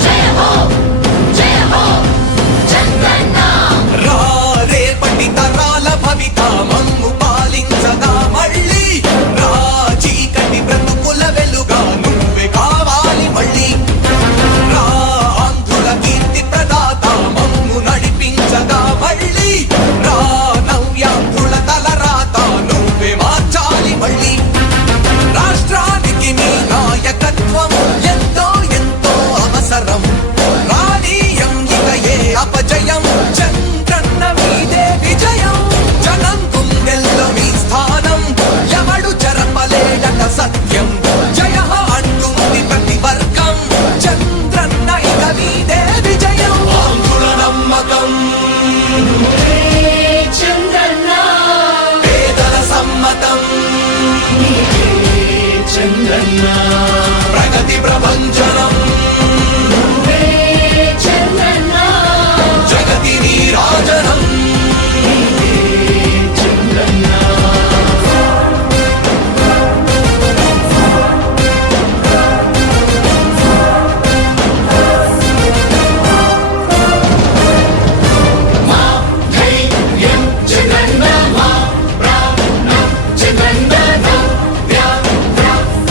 జయ హో జయ హో చంద్రన్న రా రేపటి తరాల భవిత మమ్ము పాలించగా మళ్ళీ రా చీకటి బ్రతుకుల వెలుగా నువ్వే కావాలి మళ్ళీ రా ఆంధ్రుల కీర్తి ప్రదాత మమ్ము నడిపించగా మళ్ళీ రా నవ్యాంధ్రుల తలరాత నువ్వే మార్చాలి మళ్ళీ రాష్ట్రానికి మీ నాయకత్వం ఎంతో ఎంతో అవసరం రానీయం ఇక ఏ అపజయం చంద్రన్న మీదే విజయం జనం గుండెల్లో మీ స్థానం ఎవడు చెరపలేడట సత్యం జయ అంటుంది ప్రతి వర్గం చంద్రన్న ఇక మీదే విజయం ఆంధ్రుల నమ్మకం చంద్రన్న పేదల సమ్మతం చంద్రన్న ప్రగతి ప్రభంజనం చంద్రన్న జగతి నీరాజనం చంద్రన్న మా ధైర్యం చంద్రన్న మా ప్రాణం చంద్రన్న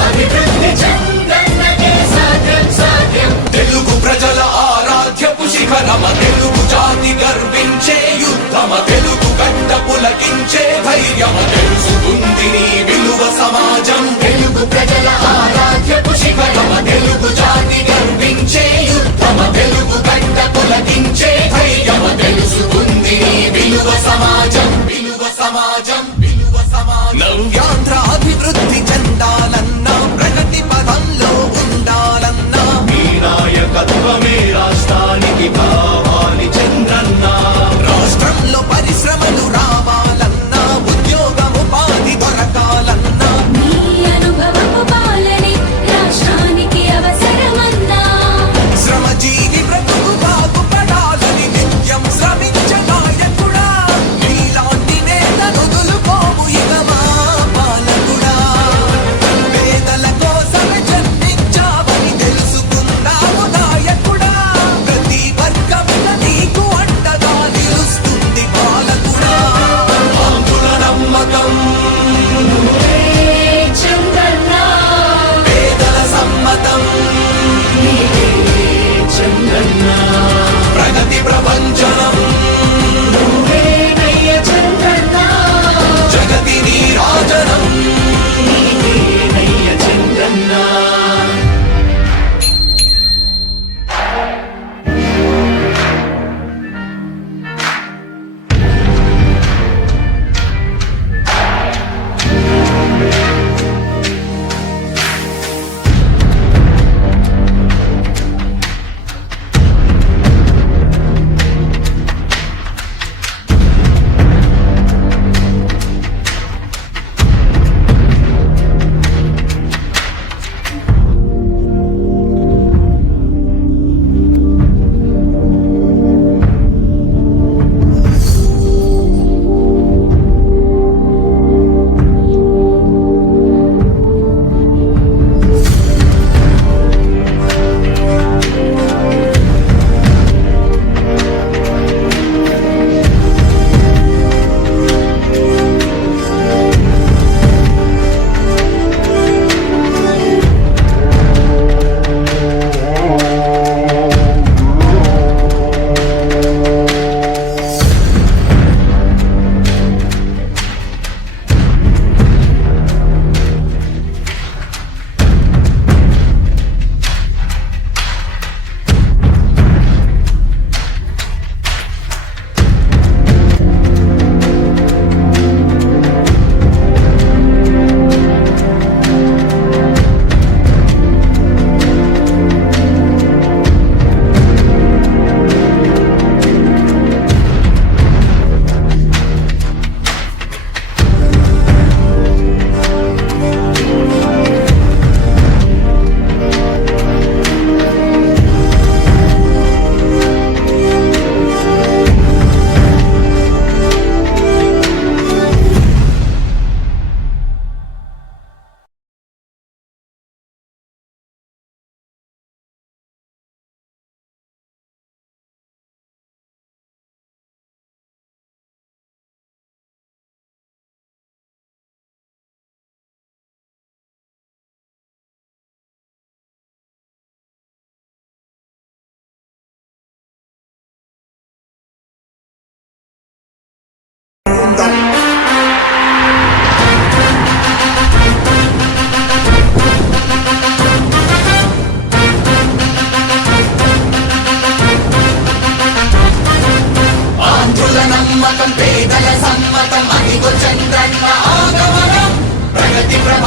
అభివృద్ధి చంద్రన్నకే సాధ్యం సాధ్యం తెలుగు ప్రజల ఆరాధ్యపు శిఖరమ తెలుగు జాతి గర్వించే యుద్ధమ తెలుగు గడ్డ పులకించే ధైర్యమ తెలుసుకుంది నీ విలువ సమాజం తెలుగు ప్రజల ఆరాధ్యపు శిఖరమ తెలుగు జాతి గర్వించే యుద్ధమ తెలుగు గడ్డ పులకించే ధైర్యమ తెలుసుకుంది నీ విలువ సమాజం విలువ సమాజం విలువ సమాజం నవ్యాంధ్ర అభివృద్ధి చెందాలన్నా ప్రగతి పదంలో ఉండాలన్నా మీ నాయకత్వమే రాష్ట్రానికి కావాలి చంద్రన్న రాష్ట్రంలో పరిశ్రమలు రావాలన్నా ఉద్యోగం ఉపాధి దొరకాలన్నా నీ అనుభవపు పాలనే రాష్ట్రానికి అవసరమన్నా శ్రమజీవి బ్రతుకు బాగుపడాలని నిత్యం శ్రమించే నాయకుడా నీలాంటి నేత నొదులుకోము ఇక మా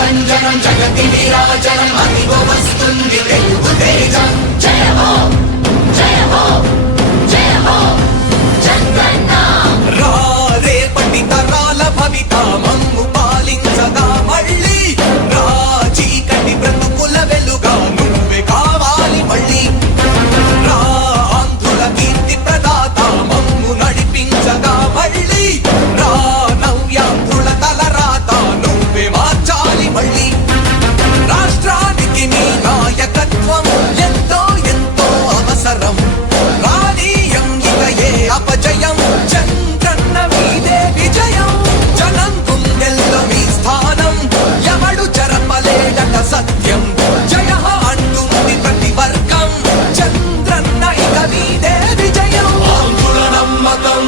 ప్రభంజనం జగతి విరాజనం అదిగో వస్తుంది తెలుగు తేజం జయ హో జయ హో జయ హో చంద్రన్న రేపటి తరాల భవిత మమ్ము పాలించగా మళ్ళీ రా చీకటి బ్రతుకుల వెలుగా నువ్వే కావాలి మళ్ళీ రా ఆంధ్రుల కీర్తి ప్రదాత మమ్ము నడిపించగా మళ్ళీ రా నవ్యాంధ్రుల తలరాత నువ్వే మార్చాలి మళ్ళీ రాష్ట్రానికి నీ నాయకత్వం ఎంతో ఎంతో అవసరం రానీయం ఇక ఏ అపజయం చంద్రన్న మీదే విజయం జనం గుండెల్లో మీ స్థానం ఎవడు చెరపలేడట సత్యం జయ అంటుంది ప్రతి వర్గం చంద్రన్న ఇక మీదే విజయం ఆంధ్రుల నమ్మకం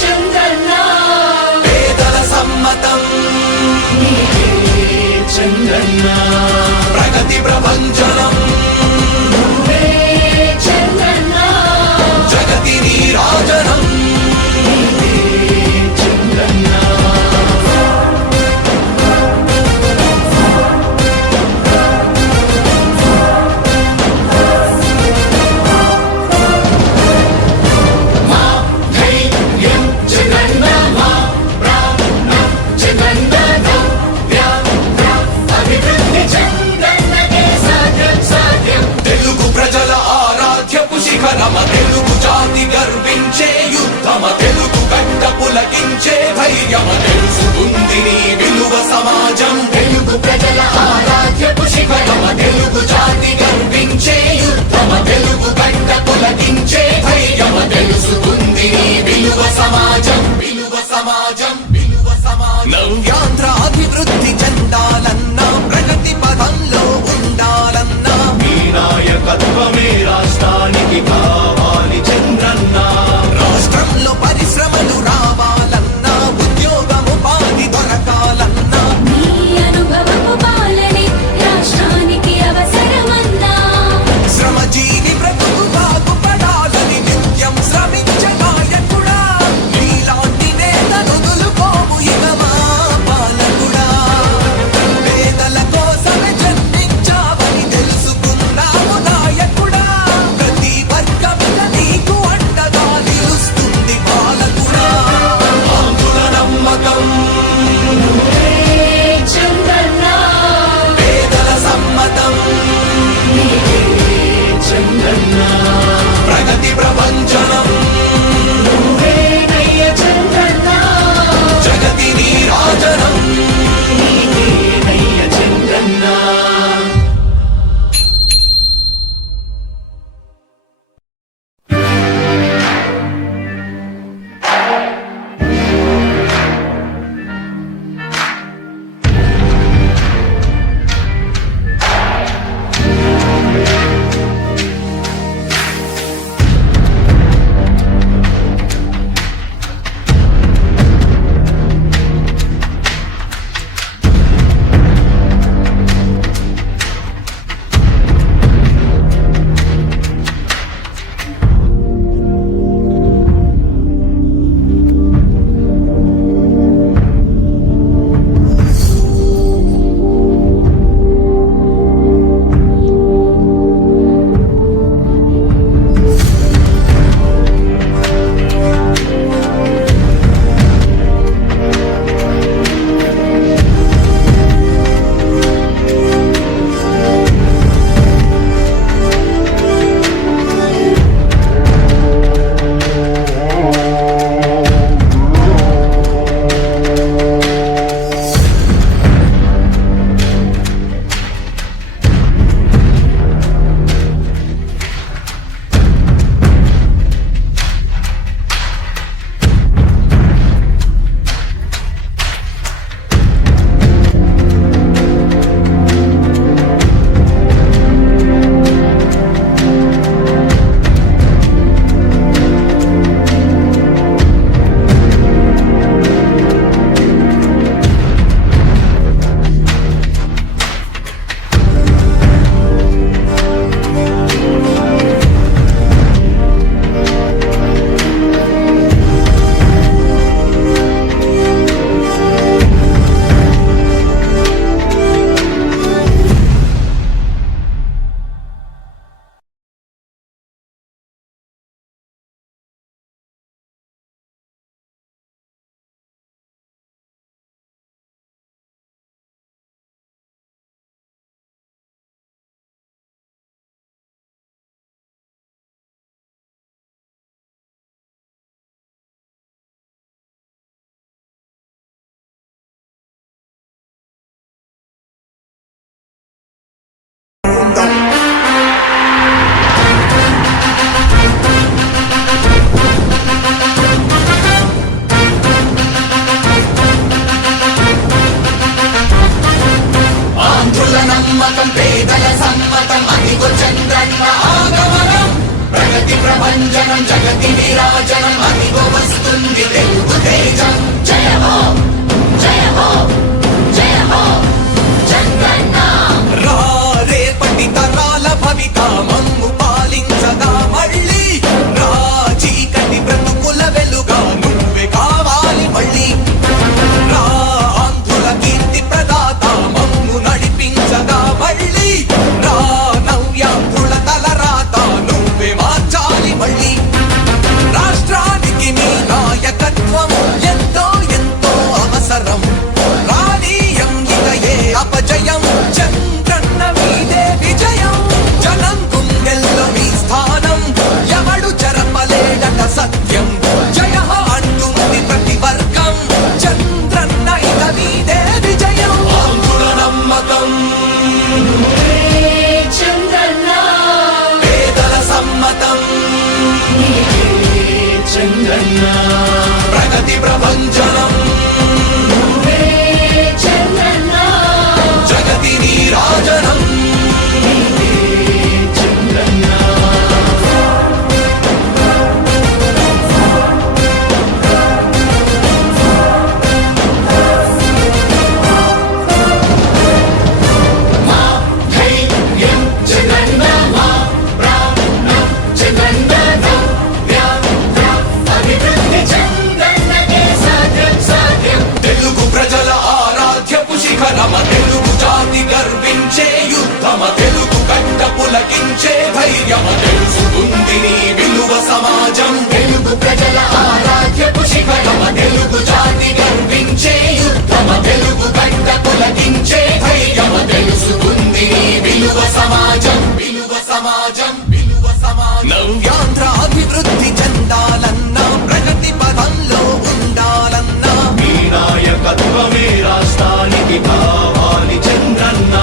చంద్రన్న పేదల సమ్మతం చంద్రన్న ప్రగతి ప్రభంజనం చంద్రన్న జగతి నీరాజనం చంద్రన్న మా ధైర్యం చంద్రన్న మా ప్రాణం చంద్రన్న అభివృద్ధి చంద్రన్నకే సాధ్యం సాధ్యం తెలుగు ప్రజల ఆరాధ్యపు శిఖరమ తెలుగు జాతి గర్వించే యుద్ధమ తెలుగు గడ్డ పులకించే ధైర్యమ తెలుసుకుంది నీ విలువ సమాజం తెలుగు ప్రజల ఆరాధ్యపు శిఖరమ తెలుగు జాతి గర్వించే యుద్ధమ తెలుగు గడ్డ పులకించే ధైర్యమ తెలుసుకుంది నీ విలువ సమాజం విలువ సమాజం విలువ సమాజం నవ్యాంధ్ర అభివృద్ధి చెందాలన్నా ప్రగతి పదంలో ఉండాలన్నా నీ నాయకత్వమే రాష్ట్రానికి కావాలి చంద్రన్న రాష్ట్రంలో పరిశ్రమలు రావాలన్నా ఉద్యోగముపాధి దొరకాలన్నా నీ అనుభవపు పాలనే రాష్ట్రానికి అవసరం నీరాజనం జగతి నీరాజనం అదిగో వస్తుంది తెలుగు తేజం జయ హో జయ హో జయ హో చంద్రన్న రా రేపటి తరాల భవిత మమ్ము పాలించగా మళ్ళీ రా చీకటి బ్రతుకుల వెలుగా నువ్వే కావాలి మళ్ళీ రా ఆంధ్రుల కీర్తి ప్రదాత మమ్ము నడిపించగా మళ్ళీ రా నవ్యాంధ్రుల తలరాత నువ్వే మార్చాలి మళ్ళీ రాష్ట్రానికి నీ నాయకత్వం ఎంతో ఎంతో అవసరం రానీయం ఇక ఏ అపజయం చంద్రన్న మీదే విజయం జనం గుండెల్లో మీ స్థానం ఎవడు చెరపలేడట సత్యం జయ అంటుంది ప్రతి వర్గం చంద్రన్న ఇక మీదే విజయం ఆంధ్రుల నమ్మకం చంద్రన్న పేదల సమ్మతం చంద్రన్న ప్రగతి ప్రభంజనం చంద్రన్న జగతి నీరాజనం చంద్రన్న మా ధైర్యం జగన్న మా ప్రాణం జగన్న అభివృద్ధి చంద్రన్నకే సాధ్యం సాధ్యం తెలుగు ప్రజల ఆరాధ్యపు శిఖరమ తెలుగు జాతి గర్వించే యుద్ధమ తెలుగు గడ్డ పులకించే ధైర్యమ తెలుసుకుంది నీ విలువ సమాజం తెలుగు ప్రజల ఆరాధ్యపు శిఖరమ తెలుగు జాతి గర్వించే యుద్ధమ తెలుగు గడ్డ పులకించే ధైర్యమ తెలుసుకుంది నీ విలువ సమాజం విలువ సమాజం విలువ సమాజం నవ్యాంధ్ర అభివృద్ధి చెందాలన్నా ప్రగతి పదంలో ఉండాలన్నా మీ నాయకత్వమే రాష్ట్రానికి కావాలి చంద్రన్న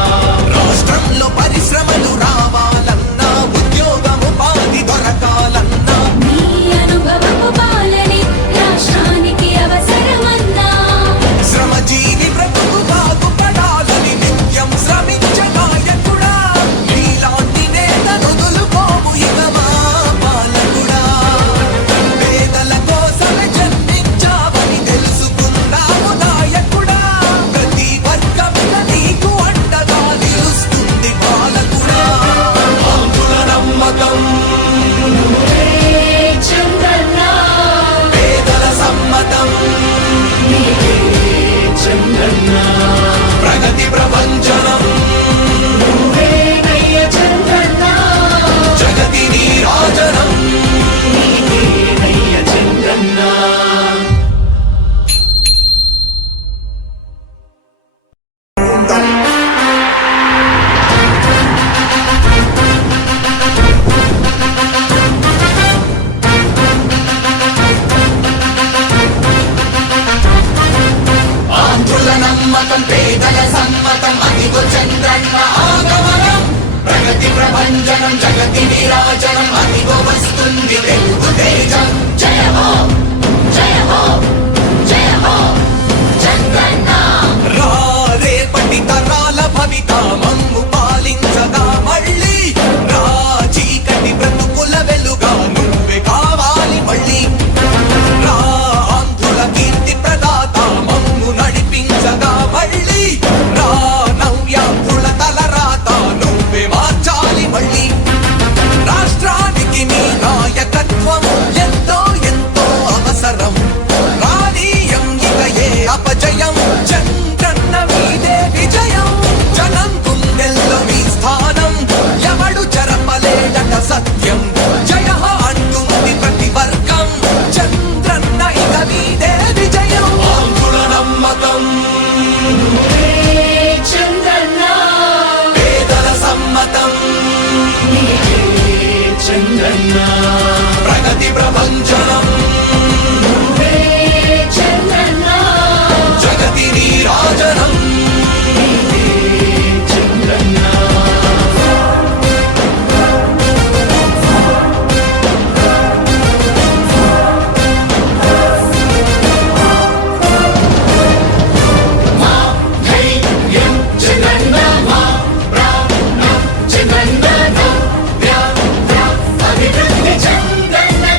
రాష్ట్రంలో పరిశ్రమలు రావాలన్నా ఉద్యోగం ఉపాధి దొరకాలన్నా నీ అనుభవపు పాలనే రాష్ట్రానికి అవసరమన్నా శ్రమజీవి బ్రతుకు బాగుపడాలని నిత్యం శ్రమించే నాయకుడా నీలాంటి నేత నొదులుకోము ఇక మా పాలకుడా పేదల కోసమే జన్మించావని తెలుసుకున్నాము నాయకుడా ప్రతి వర్గముల నీకు అండగా నిలుస్తుంది పాలకుడా ఆంధ్రుల నమ్మకం చంద్రన్న పేదల సమ్మతం చంద్రన్న ప్రగతి ప్రభంజనం నువ్వేనయ్య చంద్రన్న జగతి నీరాజనం నీవేనయ్య చంద్రన్న ఆంధ్రుల నమ్మకం పేదల సమ్మతం అదిగో చంద్రన్న ఆగమనం ప్రగతి ప్రభంజనం జగతి నీరాజనం అదిగో వస్తుంది తెలుగు తేజం జయ హో జయ హో జయ హో చంద్రన్న రా రేపటి తరాల భవిత మమ్ము పాలించగా మళ్ళీ రా చీకటి బ్రతుకుల వెలుగా నువ్వే కావాలి మళ్ళీ రా ఆంధ్రుల కీర్తి ప్రదాత మమ్ము నడిపించగా మళ్ళీ రా నవ్యాంధ్రుల తలరాత నువ్వే మార్చాలి మళ్ళీ రాష్ట్రానికి నీ నాయకత్వం ఎంతో ఎంతో అవసరం రానీయం ఇక ఏ అపజయం చంద్రన్న మీదే విజయం జనం గుండెల్లో మీ స్థానం ఎవడు చెరపలేడట సత్యం జయ అంటుంది ప్రతి వర్గం చంద్రన్న ఇక మీదే విజయం ఆంధ్రుల నమ్మకం చంద్రన్న పేదల సమ్మతం చంద్రన్న ప్రగతి ప్రభంజనం చంద్రన్న జగతి నీరాజనం చంద్రన్న జగన్న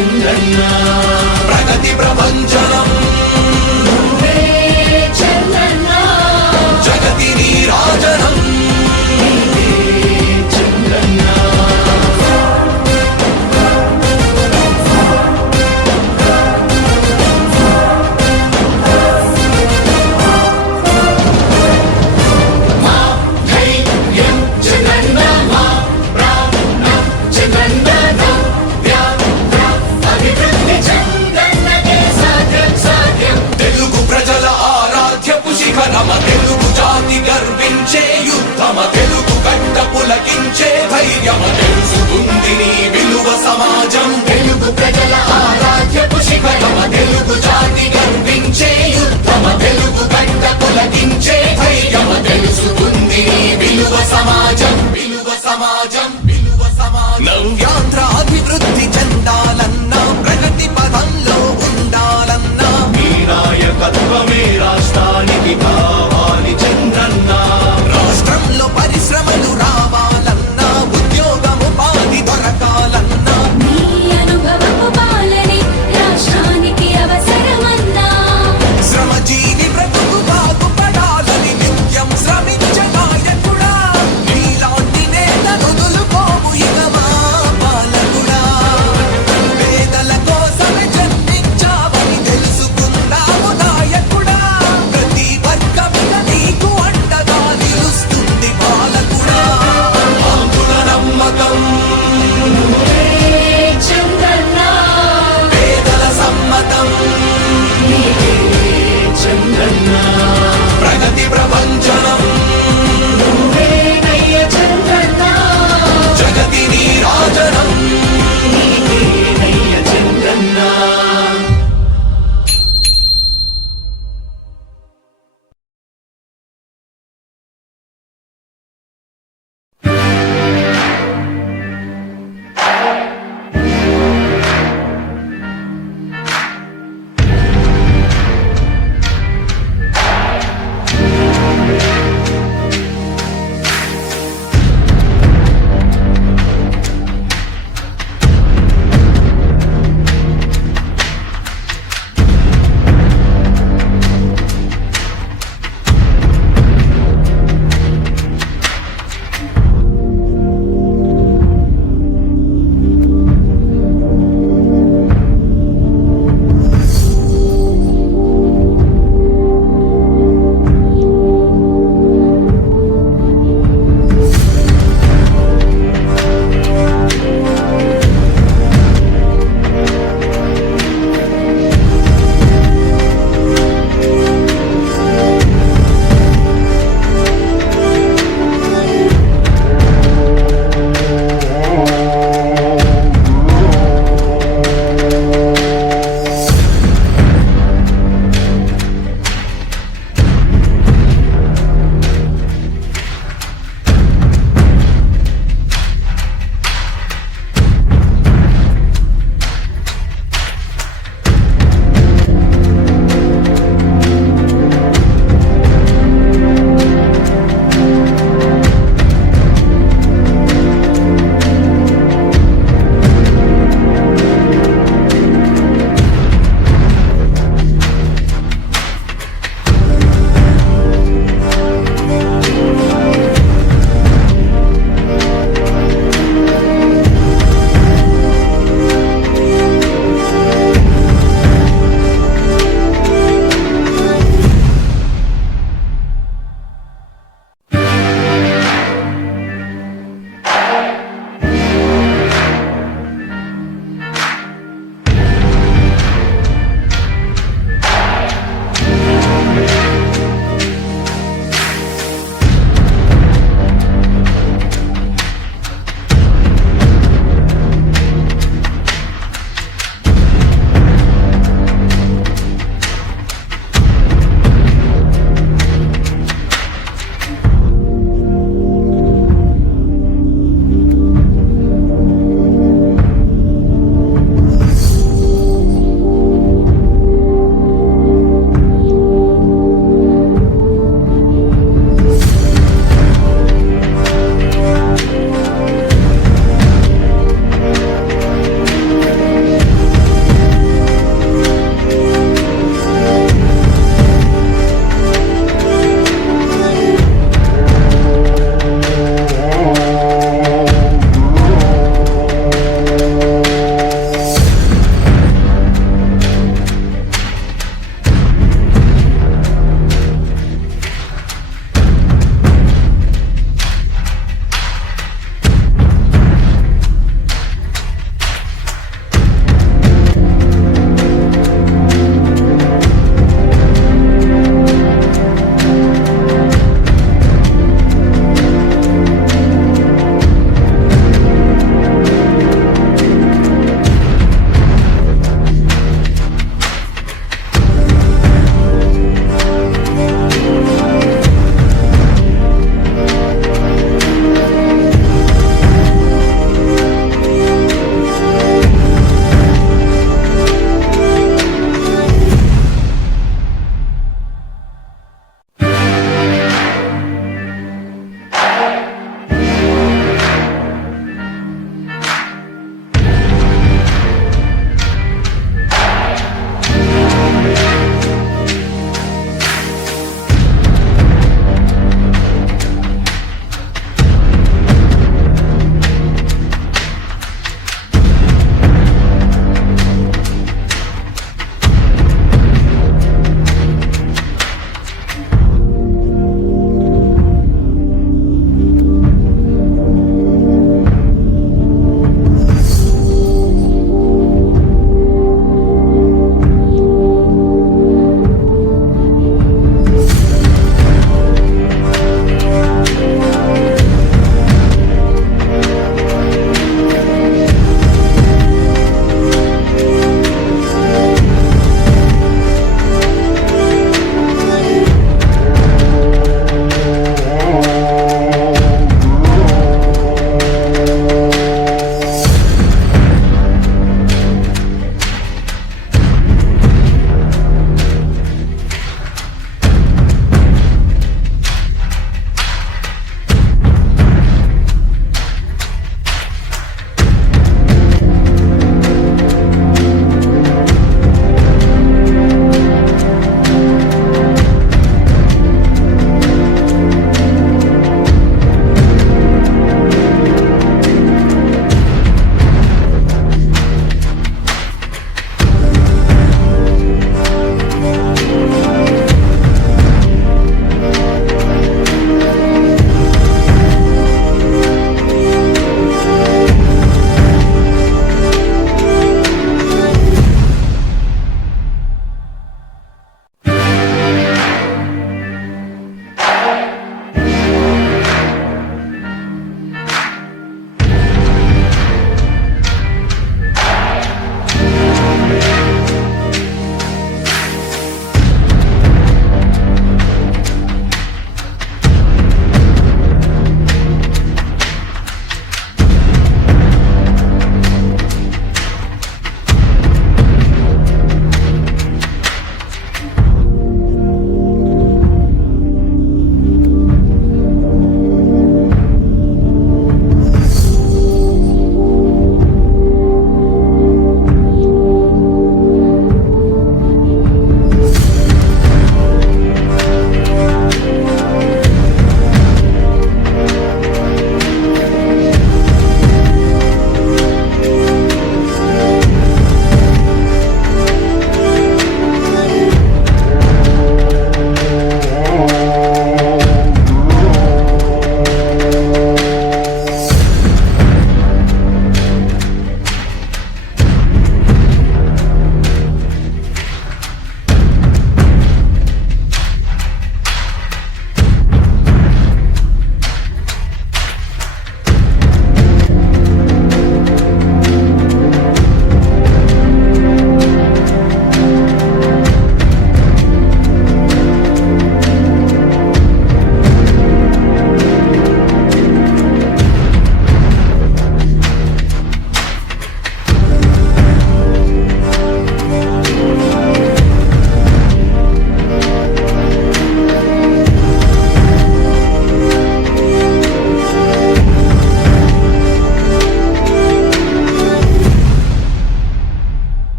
చంద్రన్న ప్రగతి ప్రభంజనం నువ్వే చంద్రన్న జగతి నీరాజనం చంద్రన్న మా ధైర్యం చంద్రన్న మా ప్రాణం చంద్రన్న నవ్య అభివృద్ధి చంద్రన్నకే సాధ్యం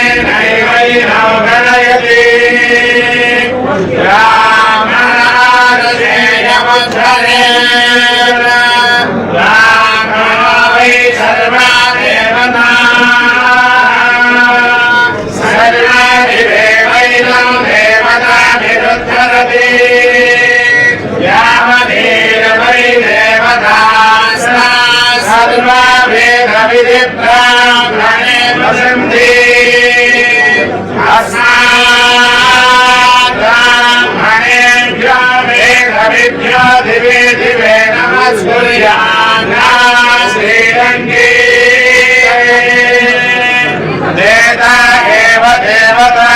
भागदेनैवैनौ गणयति रामनारदेयमुद्धरेण रामो वै सर्वा देवताः सर्वादिदेवैनं देवताभिरुद्धरति यावदेव वै देवतास्ता सर्वा वेदविदिब्राह्मणे वसन्ति अस्मात् ब्राह्मणेभ्यो वेदविभ्यो दिवे दिवे नमस्कुर्यान्नाः श्रीरङ्गे देता एव देवता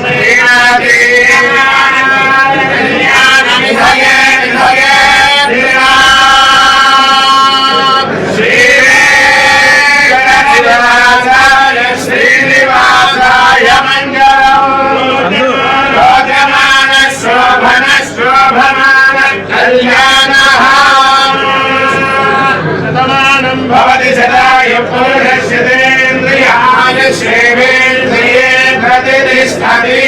श्रीनाथी कल्याणनिधये निधये श्रीनिवासाय श्रीनिवासाय मङ्गलम् लोकमान शोभन शोभमान कल्याणः शतमानं भवति सदाय पुरुषस्येन्द्रियाय श्रीवेन्द्रिये प्रतिष्ठति